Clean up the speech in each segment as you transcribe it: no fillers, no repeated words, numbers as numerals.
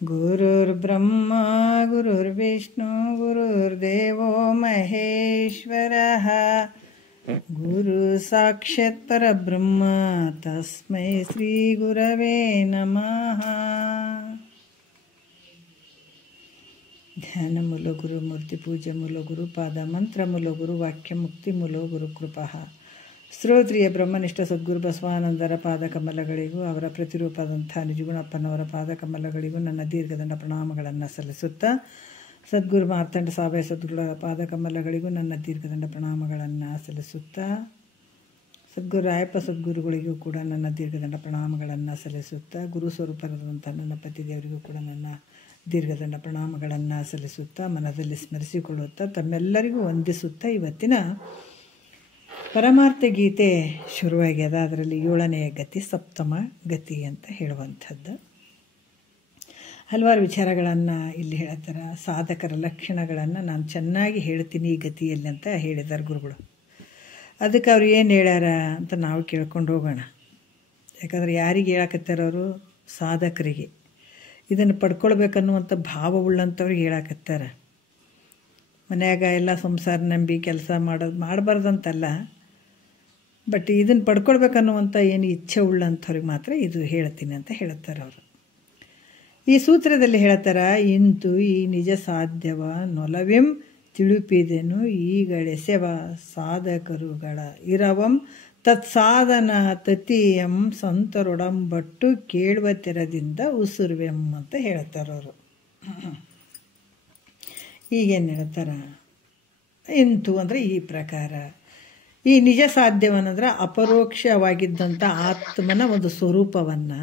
गुरुर्ब्रह्मा गुरुर्विष्णु गुरुर्देवो महेश्वरः गुरु साक्षात् परब्रह्म तस्मै श्री गुरवे नमः। ध्यान मूलो गुरु मूर्ति पूजे मूलो गुरु पाद मंत्र मूलो गुरु वाक्य मुक्ति मूलो गुरु कृपा। ಶ್ರೋತ್ರಿಯ ಬ್ರಹ್ಮನಿಷ್ಠ ಸದ್ಗುರು ಬಸವಾನಂದರ ಪಾದಕಮಲಗಳಿಗೂ ಅವರ ಪ್ರತಿರೂಪದಂಥ ನಿಜಗುಣಪ್ಪನವರ ಪಾದಕಮಲಗಳಿಗೂ ನನ್ನ ದೀರ್ಘದಂಡ ಪ್ರಣಾಮಗಳನ್ನು ಸಲ್ಲಿಸುತ್ತಾ, ಸದ್ಗುರು ಮಾರ್ತಂಡ ಸಾವಯ ಸದ್ಗುರುಗಳ ಪಾದಕಮಲಗಳಿಗೂ ನನ್ನ ದೀರ್ಘದಂಡ ಪ್ರಣಾಮಗಳನ್ನು ಸಲ್ಲಿಸುತ್ತಾ, ಸದ್ಗುರು ರಾಯಪ್ಪ ಸದ್ಗುರುಗಳಿಗೂ ಕೂಡ ನನ್ನ ದೀರ್ಘದಂಡ ಪ್ರಣಾಮಗಳನ್ನು ಸಲ್ಲಿಸುತ್ತಾ, ಗುರು ಸ್ವರೂಪರಾದಂಥ ನನ್ನ ಪತಿದೇವರಿಗೂ ಕೂಡ ನನ್ನ ದೀರ್ಘದಂಡ ಪ್ರಣಾಮಗಳನ್ನು ಸಲ್ಲಿಸುತ್ತಾ, ಮನದಲ್ಲಿ ಸ್ಮರಿಸಿಕೊಳ್ಳುತ್ತಾ, ತಮ್ಮೆಲ್ಲರಿಗೂ ವಂದಿಸುತ್ತಾ ಇವತ್ತಿನ ಪರಮಾರ್ಥ ಗೀತೆ ಶುರುವಾಗ್ಯದ. ಅದರಲ್ಲಿ 7ನೆಯ ಗತಿ ಸಪ್ತಮ ಗತಿ ಅಂತ ಹೇಳುವಂಥದ್ದು. ಹಲವಾರು ವಿಚಾರಗಳನ್ನು ಇಲ್ಲಿ ಹೇಳ್ತಾರೆ. ಸಾಧಕರ ಲಕ್ಷಣಗಳನ್ನು ನಾನು ಚೆನ್ನಾಗಿ ಹೇಳ್ತೀನಿ ಈ ಗತಿಯಲ್ಲಿ ಅಂತ ಹೇಳಿದ್ದಾರೆ ಗುರುಗಳು. ಅದಕ್ಕೆ ಅವ್ರು ಏನು ಹೇಳ್ಯಾರ ಅಂತ ನಾವು ಕೇಳ್ಕೊಂಡು ಹೋಗೋಣ. ಯಾಕಂದರೆ ಯಾರಿಗೆ ಹೇಳಕತ್ತಾರವರು? ಸಾಧಕರಿಗೆ. ಇದನ್ನು ಪಡ್ಕೊಳ್ಬೇಕನ್ನುವಂಥ ಭಾವವುಳ್ಳಂಥವ್ರಿಗೆ ಹೇಳಕತ್ತಾರೆ. ಮನ್ಯಾಗ ಎಲ್ಲ ಸಂಸಾರ ನಂಬಿ ಕೆಲಸ ಮಾಡಬಾರ್ದಂತಲ್ಲ, ಬಟ್ ಇದನ್ನು ಪಡ್ಕೊಳ್ಬೇಕನ್ನುವಂಥ ಏನು ಇಚ್ಛೆ ಉಳ್ಳಂಥವ್ರಿಗೆ ಮಾತ್ರ ಇದು ಹೇಳ್ತೀನಿ ಅಂತ ಹೇಳ್ತಾರೆ ಅವರು. ಈ ಸೂತ್ರದಲ್ಲಿ ಹೇಳ್ತಾರೆ, ಇಂತು ಈ ನಿಜ ಸಾಧ್ಯವ ನೊಲವೆಂ ತಿಳುಪಿದೆನು ಈಗಳೆಸೆವ ಸಾಧಕರುಗಳ ಇರವಂ ತತ್ಸಾಧನ ತತಿಯಂ ಸಂತರೊಡಂಬಟ್ಟು ಕೇಳುವ ತೆರದಿಂದ ಉಸುರುವೆಂ ಅಂತ ಹೇಳ್ತಾರೆ ಅವರು. ಈಗೇನು ಹೇಳ್ತಾರೆ? ಇಂತು ಅಂದರೆ ಈ ಪ್ರಕಾರ. ಈ ನಿಜ ಸಾಧ್ಯವನ್ನಂದ್ರೆ ಅಪರೋಕ್ಷವಾಗಿದ್ದಂಥ ಆತ್ಮನ ಒಂದು ಸ್ವರೂಪವನ್ನು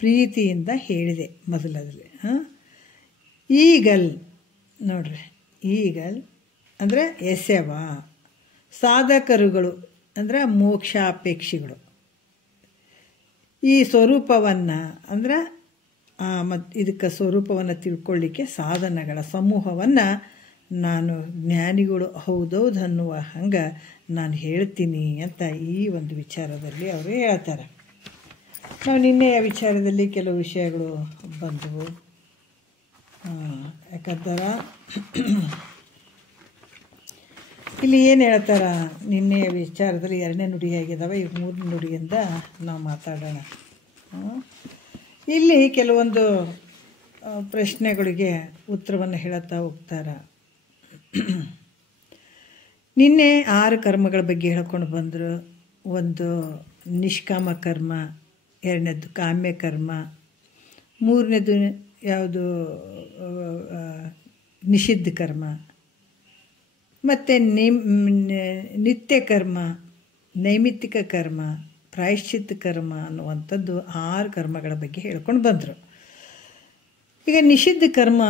ಪ್ರೀತಿಯಿಂದ ಹೇಳಿದೆ ಮೊದಲದಲ್ಲಿ. ಈಗಲ್ ನೋಡ್ರಿ, ಈಗಲ್ ಅಂದರೆ ಎಸೆವ, ಸಾಧಕರುಗಳು ಅಂದರೆ ಮೋಕ್ಷಾಪೇಕ್ಷಿಗಳು. ಈ ಸ್ವರೂಪವನ್ನು ಅಂದರೆ ಮತ್ತು ಇದಕ್ಕೆ ಸ್ವರೂಪವನ್ನು ತಿಳ್ಕೊಳ್ಳಿಕ್ಕೆ ಸಾಧನಗಳ ಸಮೂಹವನ್ನು ನಾನು ಜ್ಞಾನಿಗಳು ಹೌದೌದು ಅನ್ನುವ ಹಂಗೆ ನಾನು ಹೇಳ್ತೀನಿ ಅಂತ ಈ ಒಂದು ವಿಚಾರದಲ್ಲಿ ಅವರು ಹೇಳ್ತಾರೆ. ನಾವು ನಿನ್ನೆಯ ವಿಚಾರದಲ್ಲಿ ಕೆಲವು ವಿಷಯಗಳು ಬಂದವು. ಯಾಕಂದ್ರೆ ಇಲ್ಲಿ ಏನು ಹೇಳ್ತಾರ, ನಿನ್ನೆಯ ವಿಚಾರದಲ್ಲಿ 2ನೇ ನುಡಿಯಾಗಿದ್ದಾವೆ, ಈಗ 3ನೇ ನುಡಿಯಿಂದ ನಾವು ಮಾತಾಡೋಣ. ಇಲ್ಲಿ ಕೆಲವೊಂದು ಪ್ರಶ್ನೆಗಳಿಗೆ ಉತ್ತರವನ್ನು ಹೇಳುತ್ತಾ ಹೋಗ್ತಾರೆ. ನಿನ್ನೆ 6 ಕರ್ಮಗಳ ಬಗ್ಗೆ ಹೇಳ್ಕೊಂಡು ಬಂದರು. ಒಂದು ನಿಷ್ಕಾಮ ಕರ್ಮ, 2ನೇದು ಕಾಮ್ಯ ಕರ್ಮ, 3ನೇದು ಯಾವುದು ನಿಷಿದ್ಧ ಕರ್ಮ, ಮತ್ತು ನಿತ್ಯ ಕರ್ಮ, ನೈಮಿತ್ತಿಕ ಕರ್ಮ, ಪ್ರಾಯಶ್ಚಿತ್ತ ಕರ್ಮ ಅನ್ನುವಂಥದ್ದು 6 ಕರ್ಮಗಳ ಬಗ್ಗೆ ಹೇಳ್ಕೊಂಡು ಬಂದರು. ಈಗ ನಿಷಿದ್ಧ ಕರ್ಮ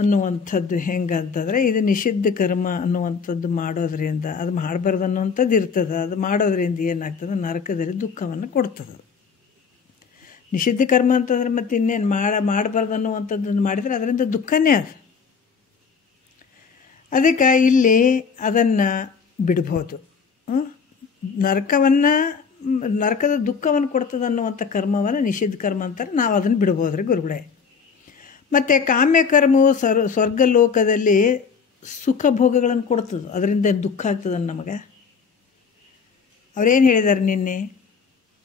ಅನ್ನುವಂಥದ್ದು ಹೆಂಗಂತಂದರೆ, ಇದು ನಿಷಿದ್ಧ ಕರ್ಮ ಅನ್ನುವಂಥದ್ದು ಮಾಡೋದ್ರಿಂದ, ಅದು ಮಾಡಬಾರ್ದು ಅನ್ನುವಂಥದ್ದು ಇರ್ತದೆ. ಅದು ಮಾಡೋದ್ರಿಂದ ಏನಾಗ್ತದೆ? ನರಕದಲ್ಲಿ ದುಃಖವನ್ನು ಕೊಡ್ತದೆ. ನಿಷಿದ್ಧ ಕರ್ಮ ಅಂತಂದ್ರೆ ಮತ್ತೆ ಇನ್ನೇನು ಮಾಡಬಾರ್ದು ಅನ್ನುವಂಥದ್ದನ್ನು ಮಾಡಿದರೆ ಅದರಿಂದ ದುಃಖನೇ ಅದು. ಅದಕ್ಕೆ ಇಲ್ಲಿ ಅದನ್ನು ಬಿಡ್ಬೋದು. ನರಕದ ದುಃಖವನ್ನು ಕೊಡ್ತದೆ ಅನ್ನುವಂಥ ಕರ್ಮವನ್ನು ನಿಷಿದ್ಧ ಕರ್ಮ ಅಂತಾರೆ. ನಾವು ಅದನ್ನು ಬಿಡ್ಬೋದು ರೀ ಗುರುಗಳೇ. ಮತ್ತು ಕಾಮ್ಯ ಕರ್ಮವು ಸ್ವರ್ಗ ಲೋಕದಲ್ಲಿ ಸುಖ ಭೋಗಗಳನ್ನು ಕೊಡ್ತದೆ, ಅದರಿಂದ ದುಃಖ ಆಗ್ತದೆ ನಮಗೆ. ಅವರೇನು ಹೇಳಿದ್ದಾರೆ ನಿನ್ನೆ?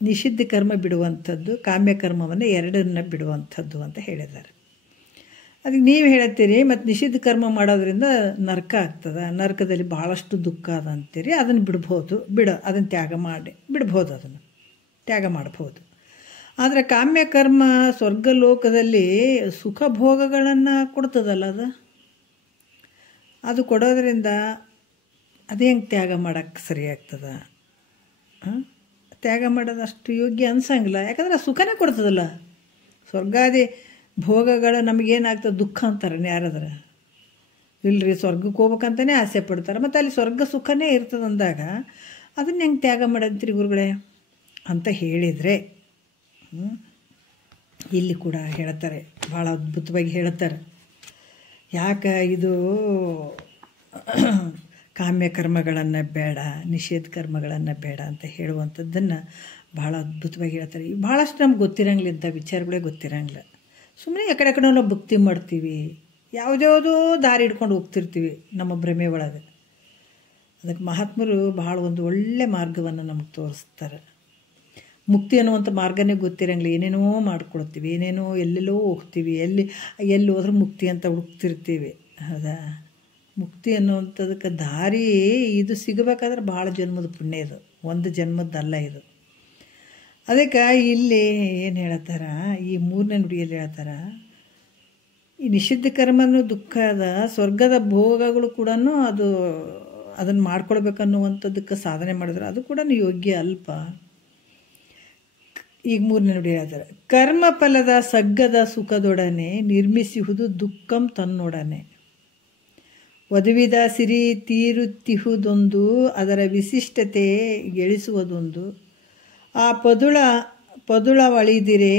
ನಿಷಿದ್ಧ ಕರ್ಮ ಬಿಡುವಂಥದ್ದು, ಕಾಮ್ಯ ಕರ್ಮವನ್ನು 2ನ್ನ ಬಿಡುವಂಥದ್ದು ಅಂತ ಹೇಳಿದ್ದಾರೆ. ಅದಕ್ಕೆ ನೀವು ಹೇಳ್ತೀರಿ ಮತ್ತು ನಿಷಿದ್ಧ ಕರ್ಮ ಮಾಡೋದ್ರಿಂದ ನರಕ ಆಗ್ತದೆ, ನರಕದಲ್ಲಿ ಭಾಳಷ್ಟು ದುಃಖ ಅದ ಅಂತೀರಿ. ಅದನ್ನು ಬಿಡ್ಬೋದು, ಅದನ್ನು ತ್ಯಾಗ ಮಾಡಿ ಬಿಡ್ಬೋದು, ಅದನ್ನು ತ್ಯಾಗ ಮಾಡ್ಬೋದು. ಆದರೆ ಕಾಮ್ಯ ಕರ್ಮ ಸ್ವರ್ಗ ಲೋಕದಲ್ಲಿ ಸುಖ ಭೋಗಗಳನ್ನು ಕೊಡ್ತದಲ್ಲ, ಅದು ಕೊಡೋದ್ರಿಂದ ಅದು ಹೆಂಗೆ ತ್ಯಾಗ ಮಾಡೋಕ್ಕೆ ಸರಿಯಾಗ್ತದೆ? ತ್ಯಾಗ ಮಾಡೋದು ಅಷ್ಟು ಯೋಗ್ಯ ಅನ್ಸಂಗಿಲ್ಲ. ಯಾಕಂದ್ರೆ ಸುಖನೇ ಕೊಡ್ತದಲ್ಲ. ಸ್ವರ್ಗಾದಿ ಭೋಗಗಳು ನಮಗೇನಾಗ್ತದೆ? ದುಃಖ ಅಂತಾರೆ ಯಾರಾದ್ರೆ. ಇಲ್ಲರಿ, ಸ್ವರ್ಗಕ್ಕೆ ಹೋಗ್ಬೇಕಂತಲೇ ಆಸೆ ಪಡ್ತಾರೆ, ಮತ್ತು ಅಲ್ಲಿ ಸ್ವರ್ಗ ಸುಖನೇ ಇರ್ತದೆ ಅಂದಾಗ ಅದನ್ನು ಹೆಂಗೆ ತ್ಯಾಗ ಮಾಡಂತೀರಿ ಗುರುಗಳೇ ಅಂತ ಹೇಳಿದರೆ, ಇಲ್ಲಿ ಕೂಡ ಹೇಳ್ತಾರೆ, ಭಾಳ ಅದ್ಭುತವಾಗಿ ಹೇಳ್ತಾರೆ. ಯಾಕೆ ಇದು ಕಾಮ್ಯ ಕರ್ಮಗಳನ್ನು ಬೇಡ, ನಿಷೇಧ ಕರ್ಮಗಳನ್ನು ಬೇಡ ಅಂತ ಹೇಳುವಂಥದ್ದನ್ನು ಭಾಳ ಅದ್ಭುತವಾಗಿ ಹೇಳ್ತಾರೆ. ಭಾಳಷ್ಟು ನಮ್ಗೆ ಗೊತ್ತಿರಂಗಿಲ್ಲ, ಇಂಥ ವಿಚಾರಗಳೇ ಗೊತ್ತಿರಂಗಿಲ್ಲ. ಸುಮ್ಮನೆ ಎಕಡೆ ನಾವು ಭಕ್ತಿ ಮಾಡ್ತೀವಿ, ಯಾವುದ್ಯಾವುದೋ ದಾರಿ ಹಿಡ್ಕೊಂಡು ಹೋಗ್ತಿರ್ತೀವಿ ನಮ್ಮ ಭ್ರಮೆ ಒಳಗೆ. ಅದಕ್ಕೆ ಮಹಾತ್ಮರು ಭಾಳ ಒಂದು ಒಳ್ಳೆ ಮಾರ್ಗವನ್ನು ನಮಗೆ ತೋರಿಸ್ತಾರೆ. ಮುಕ್ತಿ ಅನ್ನುವಂಥ ಮಾರ್ಗನೇ ಗೊತ್ತಿರಂಗಿಲ್ಲ, ಏನೇನೋ ಮಾಡ್ಕೊಳ್ತೀವಿ, ಏನೇನೋ ಎಲ್ಲೆಲ್ಲೋ ಹೋಗ್ತೀವಿ, ಎಲ್ಲಿ ಹೋದ್ರೆ ಮುಕ್ತಿ ಅಂತ ಹುಡುಕ್ತಿರ್ತೀವಿ. ಹೌದಾ? ಮುಕ್ತಿ ಅನ್ನುವಂಥದಕ್ಕೆ ದಾರಿ ಇದು ಸಿಗಬೇಕಾದ್ರೆ ಭಾಳ ಜನ್ಮದ ಪುಣ್ಯ, ಇದು ಒಂದು ಜನ್ಮದ್ದಲ್ಲ ಇದು. ಅದಕ್ಕೆ ಇಲ್ಲಿ ಏನು ಹೇಳ್ತಾರ, ಈ 3ನೇ ನುಡಿಯಲ್ಲಿ ಹೇಳ್ತಾರ, ಈ ನಿಷಿದ್ಧ ಕರ್ಮನೂ ದುಃಖ ಅದ, ಸ್ವರ್ಗದ ಭೋಗಗಳು ಕೂಡ ಅದನ್ನು ಮಾಡ್ಕೊಳ್ಬೇಕನ್ನುವಂಥದ್ದಕ್ಕೆ ಸಾಧನೆ ಮಾಡಿದ್ರೆ ಅದು ಕೂಡ ಯೋಗ್ಯ ಅಲ್ಪ. ಈಗ 3ನೇ ನುಡಿ ಹೇಳ್ತಾರೆ, ಕರ್ಮ ಫಲದ ಸಗ್ಗದ ಸುಖದೊಡನೆ ನಿರ್ಮಿಸುವುದು ದುಃಖಂ ತನ್ನೊಡನೆ. ವಧುವಿದ ಸಿರಿ ತೀರುತ್ತಿಹುದೊಂದು, ಅದರ ವಿಶಿಷ್ಟತೆ ಗೆಳಿಸುವುದೊಂದು. ಆ ಪದುಳವಳಿದಿರೆ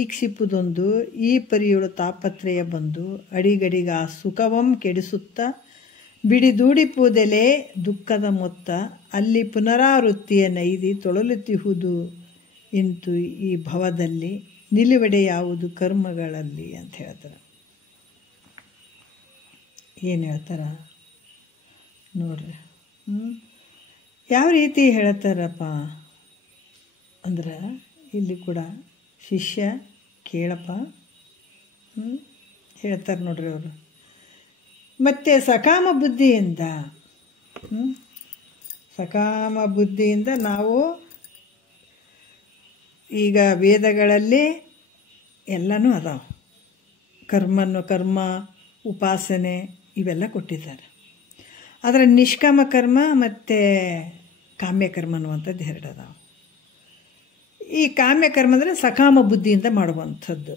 ಈಕ್ಷಿಪುದೊಂದು, ಈ ಪರಿಯೊಳು ತಾಪತ್ರಯ ಬಂದು ಅಡಿಗಡಿಗ ಆ ಸುಖವಂ ಕೆಡಿಸುತ್ತ ಬಿಡಿದೂಡಿಪುದೆಲೆ ದುಃಖದ ಮೊತ್ತ. ಅಲ್ಲಿ ಪುನರಾವೃತ್ತಿಯ ನೈದಿ ತೊಳಲುತ್ತಿಹುದು ಇಂತು ಈ ಭವದಲ್ಲಿ, ನಿಲುವಡೆ ಯಾವುದು ಕರ್ಮಗಳಲ್ಲಿ ಅಂತ ಹೇಳ್ತಾರೆ. ಏನು ಹೇಳ್ತಾರ ನೋಡ್ರಿ. ಯಾವ ರೀತಿ ಹೇಳ್ತಾರಪ್ಪ ಅಂದ್ರೆ, ಇಲ್ಲಿ ಕೂಡ ಶಿಷ್ಯ ಕೇಳಪ್ಪ ಹೇಳ್ತಾರೆ ನೋಡ್ರಿ ಅವರು. ಮತ್ತು ಸಕಾಮ ಬುದ್ಧಿಯಿಂದ ನಾವು ಈಗ ವೇದಗಳಲ್ಲಿ ಎಲ್ಲನೂ ಅದಾವೆ. ಕರ್ಮ ಉಪಾಸನೆ ಇವೆಲ್ಲ ಕೊಟ್ಟಿದ್ದಾರೆ. ಆದರೆ ನಿಷ್ಕಾಮ ಕರ್ಮ ಮತ್ತು ಕಾಮ್ಯಕರ್ಮ ಅನ್ನುವಂಥದ್ದು 2 ಅದಾವೆ. ಈ ಕಾಮ್ಯಕರ್ಮ ಅಂದರೆ ಸಕಾಮ ಬುದ್ಧಿಯಿಂದ ಮಾಡುವಂಥದ್ದು.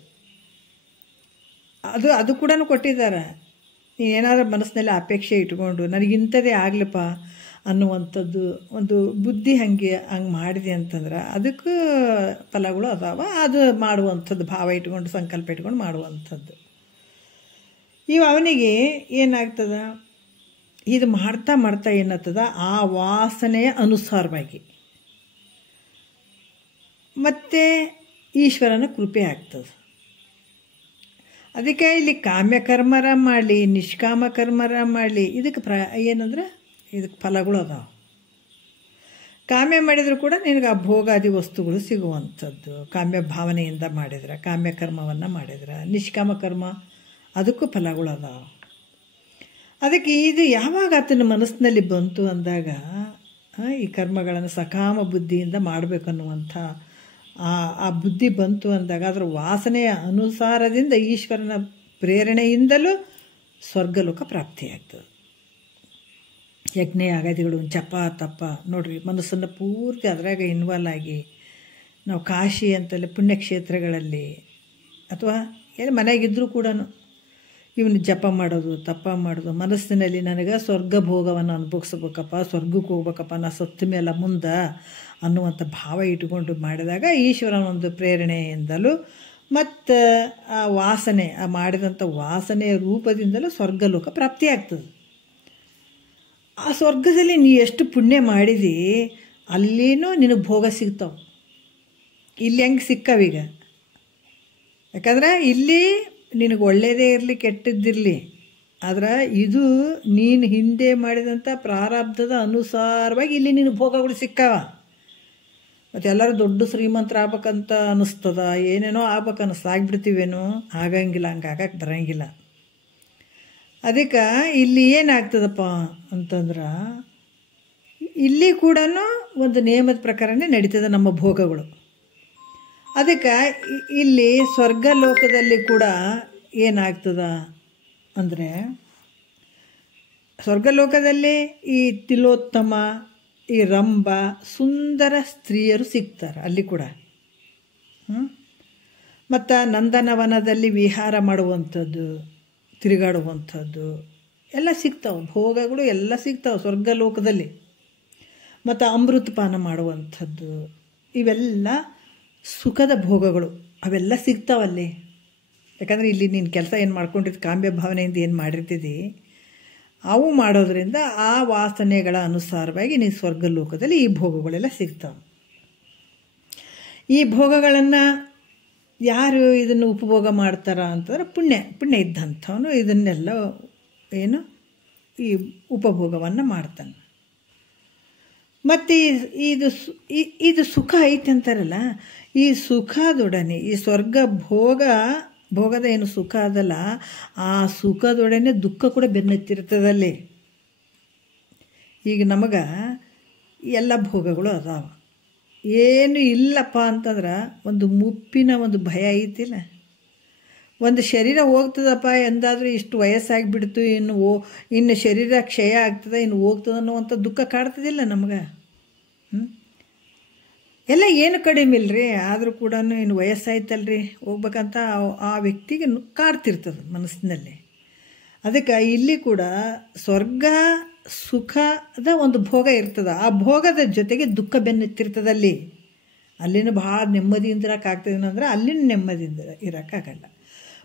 ಅದು ಕೂಡ ಕೊಟ್ಟಿದ್ದಾರೆ. ನೀನೇನಾದ್ರೂ ಮನಸ್ಸಿನಲ್ಲಿ ಅಪೇಕ್ಷೆ ಇಟ್ಕೊಂಡು ನನಗಿಂಥದ್ದೇ ಆಗಲಪ್ಪ ಅನ್ನುವಂಥದ್ದು ಒಂದು ಬುದ್ಧಿ ಹಂಗೆ ಮಾಡಿದೆ ಅಂತಂದ್ರೆ ಅದಕ್ಕೆ ಫಲಗಳು ಅದಾವ. ಅದು ಮಾಡುವಂಥದ್ದು ಭಾವ ಇಟ್ಕೊಂಡು ಸಂಕಲ್ಪ ಇಟ್ಕೊಂಡು ಮಾಡುವಂಥದ್ದು. ಅವನಿಗೆ ಏನಾಗ್ತದ, ಇದು ಮಾಡ್ತಾ ಏನಾಗ್ತದ, ಆ ವಾಸನೆಯ ಅನುಸಾರವಾಗಿ ಮತ್ತು ಈಶ್ವರನ ಕೃಪೆ ಆಗ್ತದೆ. ಅದಕ್ಕೆ ಇಲ್ಲಿ ಕಾಮ್ಯಕರ್ಮರ ಮಾಡಲಿ ನಿಷ್ಕಾಮ ಕರ್ಮರ ಮಾಡಲಿ ಇದಕ್ಕೆ ಏನಂದ್ರೆ ಇದಕ್ಕೆ ಫಲಗಳು ಅದಾವೆ. ಕಾಮ್ಯ ಮಾಡಿದರೂ ಕೂಡ ನಿನಗೆ ಆ ಭೋಗಾದಿ ವಸ್ತುಗಳು ಸಿಗುವಂಥದ್ದು. ಕಾಮ್ಯ ಭಾವನೆಯಿಂದ ಮಾಡಿದ್ರೆ, ಕಾಮ್ಯಕರ್ಮವನ್ನು ಮಾಡಿದ್ರೆ, ನಿಷ್ಕಾಮ ಕರ್ಮ ಅದಕ್ಕೂ ಫಲಗಳು ಅದಾವೆ. ಅದಕ್ಕೆ ಇದು ಯಾವಾಗ ಆತನ ಮನಸ್ಸಿನಲ್ಲಿ ಬಂತು ಅಂದಾಗ ಈ ಕರ್ಮಗಳನ್ನು ಸಕಾಮ ಬುದ್ಧಿಯಿಂದ ಮಾಡಬೇಕನ್ನುವಂಥ ಆ ಬುದ್ಧಿ ಬಂತು ಅಂದಾಗ ಅದರ ವಾಸನೆಯ ಅನುಸಾರದಿಂದ ಈಶ್ವರನ ಪ್ರೇರಣೆಯಿಂದಲೂ ಸ್ವರ್ಗಲೋಕ ಪ್ರಾಪ್ತಿಯಾಗ್ತದೆ. ಯಜ್ಞ ಯಾಗಾದಿಗಳು ಜಪ ತಪ ನೋಡ್ರಿ, ಮನಸ್ಸನ್ನು ಪೂರ್ತಿ ಅದರಾಗ ಇನ್ವಾಲ್ವ್ ಆಗಿ ನಾವು ಕಾಶಿ ಅಂತಲ್ಲಿ ಪುಣ್ಯಕ್ಷೇತ್ರಗಳಲ್ಲಿ ಅಥವಾ ಏನು ಮನೆಯಾಗಿದ್ದರೂ ಕೂಡ ಇವನು ಜಪ ಮಾಡೋದು ತಪ ಮಾಡೋದು, ಮನಸ್ಸಿನಲ್ಲಿ ನನಗೆ ಸ್ವರ್ಗ ಭೋಗವನ್ನು ಅನುಭವಿಸ್ಬೇಕಪ್ಪ, ಸ್ವರ್ಗಕ್ಕೆ ಹೋಗ್ಬೇಕಪ್ಪ ನಾ ಸತ್ತ ಮೇಲೆ ಮುಂದೆ ಅನ್ನುವಂಥ ಭಾವ ಇಟ್ಕೊಂಡು ಮಾಡಿದಾಗ ಈಶ್ವರನ ಒಂದು ಪ್ರೇರಣೆಯಿಂದಲೂ ಮತ್ತು ಆ ವಾಸನೆ ಆ ಮಾಡಿದಂಥ ವಾಸನೆಯ ರೂಪದಿಂದಲೂ ಸ್ವರ್ಗಲೋಕ ಪ್ರಾಪ್ತಿಯಾಗ್ತದೆ. ಆ ಸ್ವರ್ಗದಲ್ಲಿ ನೀ ಎಷ್ಟು ಪುಣ್ಯ ಮಾಡಿದಿ ಅಲ್ಲಿನೂ ನಿನಗೆ ಭೋಗ ಸಿಗ್ತಾವೆ. ಇಲ್ಲಿ ಹೆಂಗೆ ಸಿಕ್ಕವೀಗ, ಯಾಕಂದ್ರೆ ಇಲ್ಲಿ ನಿನಗೆ ಒಳ್ಳೆಯದೇ ಇರಲಿ ಕೆಟ್ಟದ್ದಿರಲಿ, ಆದ್ರೆ ಇದು ನೀನು ಹಿಂದೆ ಮಾಡಿದಂಥ ಪ್ರಾರಬ್ಧದ ಅನುಸಾರವಾಗಿ ಇಲ್ಲಿ ನಿನಗೆ ಭೋಗಗಳು ಸಿಕ್ಕವ. ಮತ್ತು ಎಲ್ಲರೂ ದೊಡ್ಡ ಶ್ರೀಮಂತರ ಆಗ್ಬೇಕಂತ ಅನ್ನಿಸ್ತದ, ಏನೇನೋ ಆಗ್ಬೇಕು ಆಗಿಬಿಡ್ತೀವೇನೋ, ಆಗಂಗಿಲ್ಲ, ಹಂಗೆ ಆಗಕ್ಕೆ ಬರೋಂಗಿಲ್ಲ. ಅದಕ್ಕೆ ಇಲ್ಲಿ ಏನಾಗ್ತದಪ್ಪ ಅಂತಂದ್ರೆ ಇಲ್ಲಿ ಕೂಡ ಒಂದು ನಿಯಮದ ಪ್ರಕಾರನೇ ನಡೀತದೆ ನಮ್ಮ ಭೋಗಗಳು. ಅದಕ್ಕೆ ಇಲ್ಲಿ ಸ್ವರ್ಗಲೋಕದಲ್ಲಿ ಕೂಡ ಏನಾಗ್ತದ ಅಂದರೆ, ಸ್ವರ್ಗಲೋಕದಲ್ಲಿ ಈ ತಿಲೋತ್ತಮ ಈ ರಂಭ ಸುಂದರ ಸ್ತ್ರೀಯರು ಸಿಗ್ತಾರೆ ಅಲ್ಲಿ ಕೂಡ. ಮತ್ತು ನಂದನವನದಲ್ಲಿ ವಿಹಾರ ಮಾಡುವಂಥದ್ದು, ತಿರುಗಾಡುವಂಥದ್ದು ಎಲ್ಲ ಸಿಗ್ತಾವೆ, ಭೋಗಗಳು ಎಲ್ಲ ಸಿಗ್ತಾವೆ ಸ್ವರ್ಗಲೋಕದಲ್ಲಿ. ಮತ್ತು ಅಮೃತಪಾನ ಮಾಡುವಂಥದ್ದು ಇವೆಲ್ಲ ಸುಖದ ಭೋಗಗಳು ಅವೆಲ್ಲ ಸಿಗ್ತಾವಲ್ಲಿ. ಯಾಕಂದರೆ ಇಲ್ಲಿ ನೀನು ಕೆಲಸ ಏನು ಮಾಡ್ಕೊಂಡಿದ್ದು ಕಾಮ್ಯ ಭಾವನೆಯಿಂದ ಏನು ಮಾಡಿರ್ತಿದ್ದಿ ಅವು ಮಾಡೋದ್ರಿಂದ ಆ ವಾಸನೆಗಳ ಅನುಸಾರವಾಗಿ ನೀವು ಸ್ವರ್ಗಲೋಕದಲ್ಲಿ ಈ ಭೋಗಗಳೆಲ್ಲ ಸಿಗ್ತವೆ. ಈ ಭೋಗಗಳನ್ನು ಯಾರು ಇದನ್ನು ಉಪಭೋಗ ಮಾಡ್ತಾರ ಅಂತಂದ್ರೆ ಪುಣ್ಯ ಇದ್ದಂಥವನು ಇದನ್ನೆಲ್ಲ ಏನು ಈ ಉಪಭೋಗವನ್ನು ಮಾಡ್ತಾನೆ. ಮತ್ತು ಇದು ಸುಖ ಐತೆ ಅಂತಾರಲ್ಲ, ಈ ಸುಖದೊಡನೆ ಈ ಸ್ವರ್ಗ ಭೋಗದ ಏನು ಸುಖ ಅದಲ್ಲ, ಆ ಸುಖದೊಡನೆ ದುಃಖ ಕೂಡ ಬೆನ್ನತ್ತಿರ್ತದಲ್ಲಿ. ಈಗ ನಮಗೆ ಎಲ್ಲ ಭೋಗಗಳು ಅದಾವ, ಏನು ಇಲ್ಲಪ್ಪ ಅಂತಂದ್ರೆ ಒಂದು ಮುಪ್ಪಿನ ಒಂದು ಭಯ ಐತಿಲ್ಲ. ಒಂದು ಶರೀರ ಹೋಗ್ತದಪ್ಪ ಎಂದಾದರೂ ಇಷ್ಟು ವಯಸ್ಸಾಗಿಬಿಡ್ತು, ಇನ್ನು ಶರೀರ ಕ್ಷಯ ಆಗ್ತದೆ, ಇನ್ನು ಹೋಗ್ತದೆ ಅನ್ನುವಂಥ ದುಃಖ ಕಾಡ್ತದಿಲ್ಲ ನಮ್ಗೆ. ಎಲ್ಲ ಏನು ಕಡಿಮೆ ಇಲ್ಲರಿ, ಆದರೂ ಕೂಡ ಇನ್ನು ವಯಸ್ಸಾಯ್ತಲ್ರಿ ಹೋಗ್ಬೇಕಂತ ಆ ವ್ಯಕ್ತಿಗೆ ಕಾಡ್ತಿರ್ತದೆ ಮನಸ್ಸಿನಲ್ಲಿ. ಅದಕ್ಕೆ ಇಲ್ಲಿ ಕೂಡ ಸ್ವರ್ಗ ಸುಖದ ಒಂದು ಭೋಗ ಇರ್ತದೆ, ಆ ಭೋಗದ ಜೊತೆಗೆ ದುಃಖ ಬೆನ್ನತ್ತಿರ್ತದಲ್ಲಿ. ಅಲ್ಲಿನ ಭಾಳ ನೆಮ್ಮದಿಯಿಂದ ಇರೋಕ್ಕಾಗ್ತದೆ ಅಂದ್ರೆ ಅಲ್ಲಿನ ನೆಮ್ಮದಿಯಿಂದ ಇರೋಕ್ಕಾಗಲ್ಲ.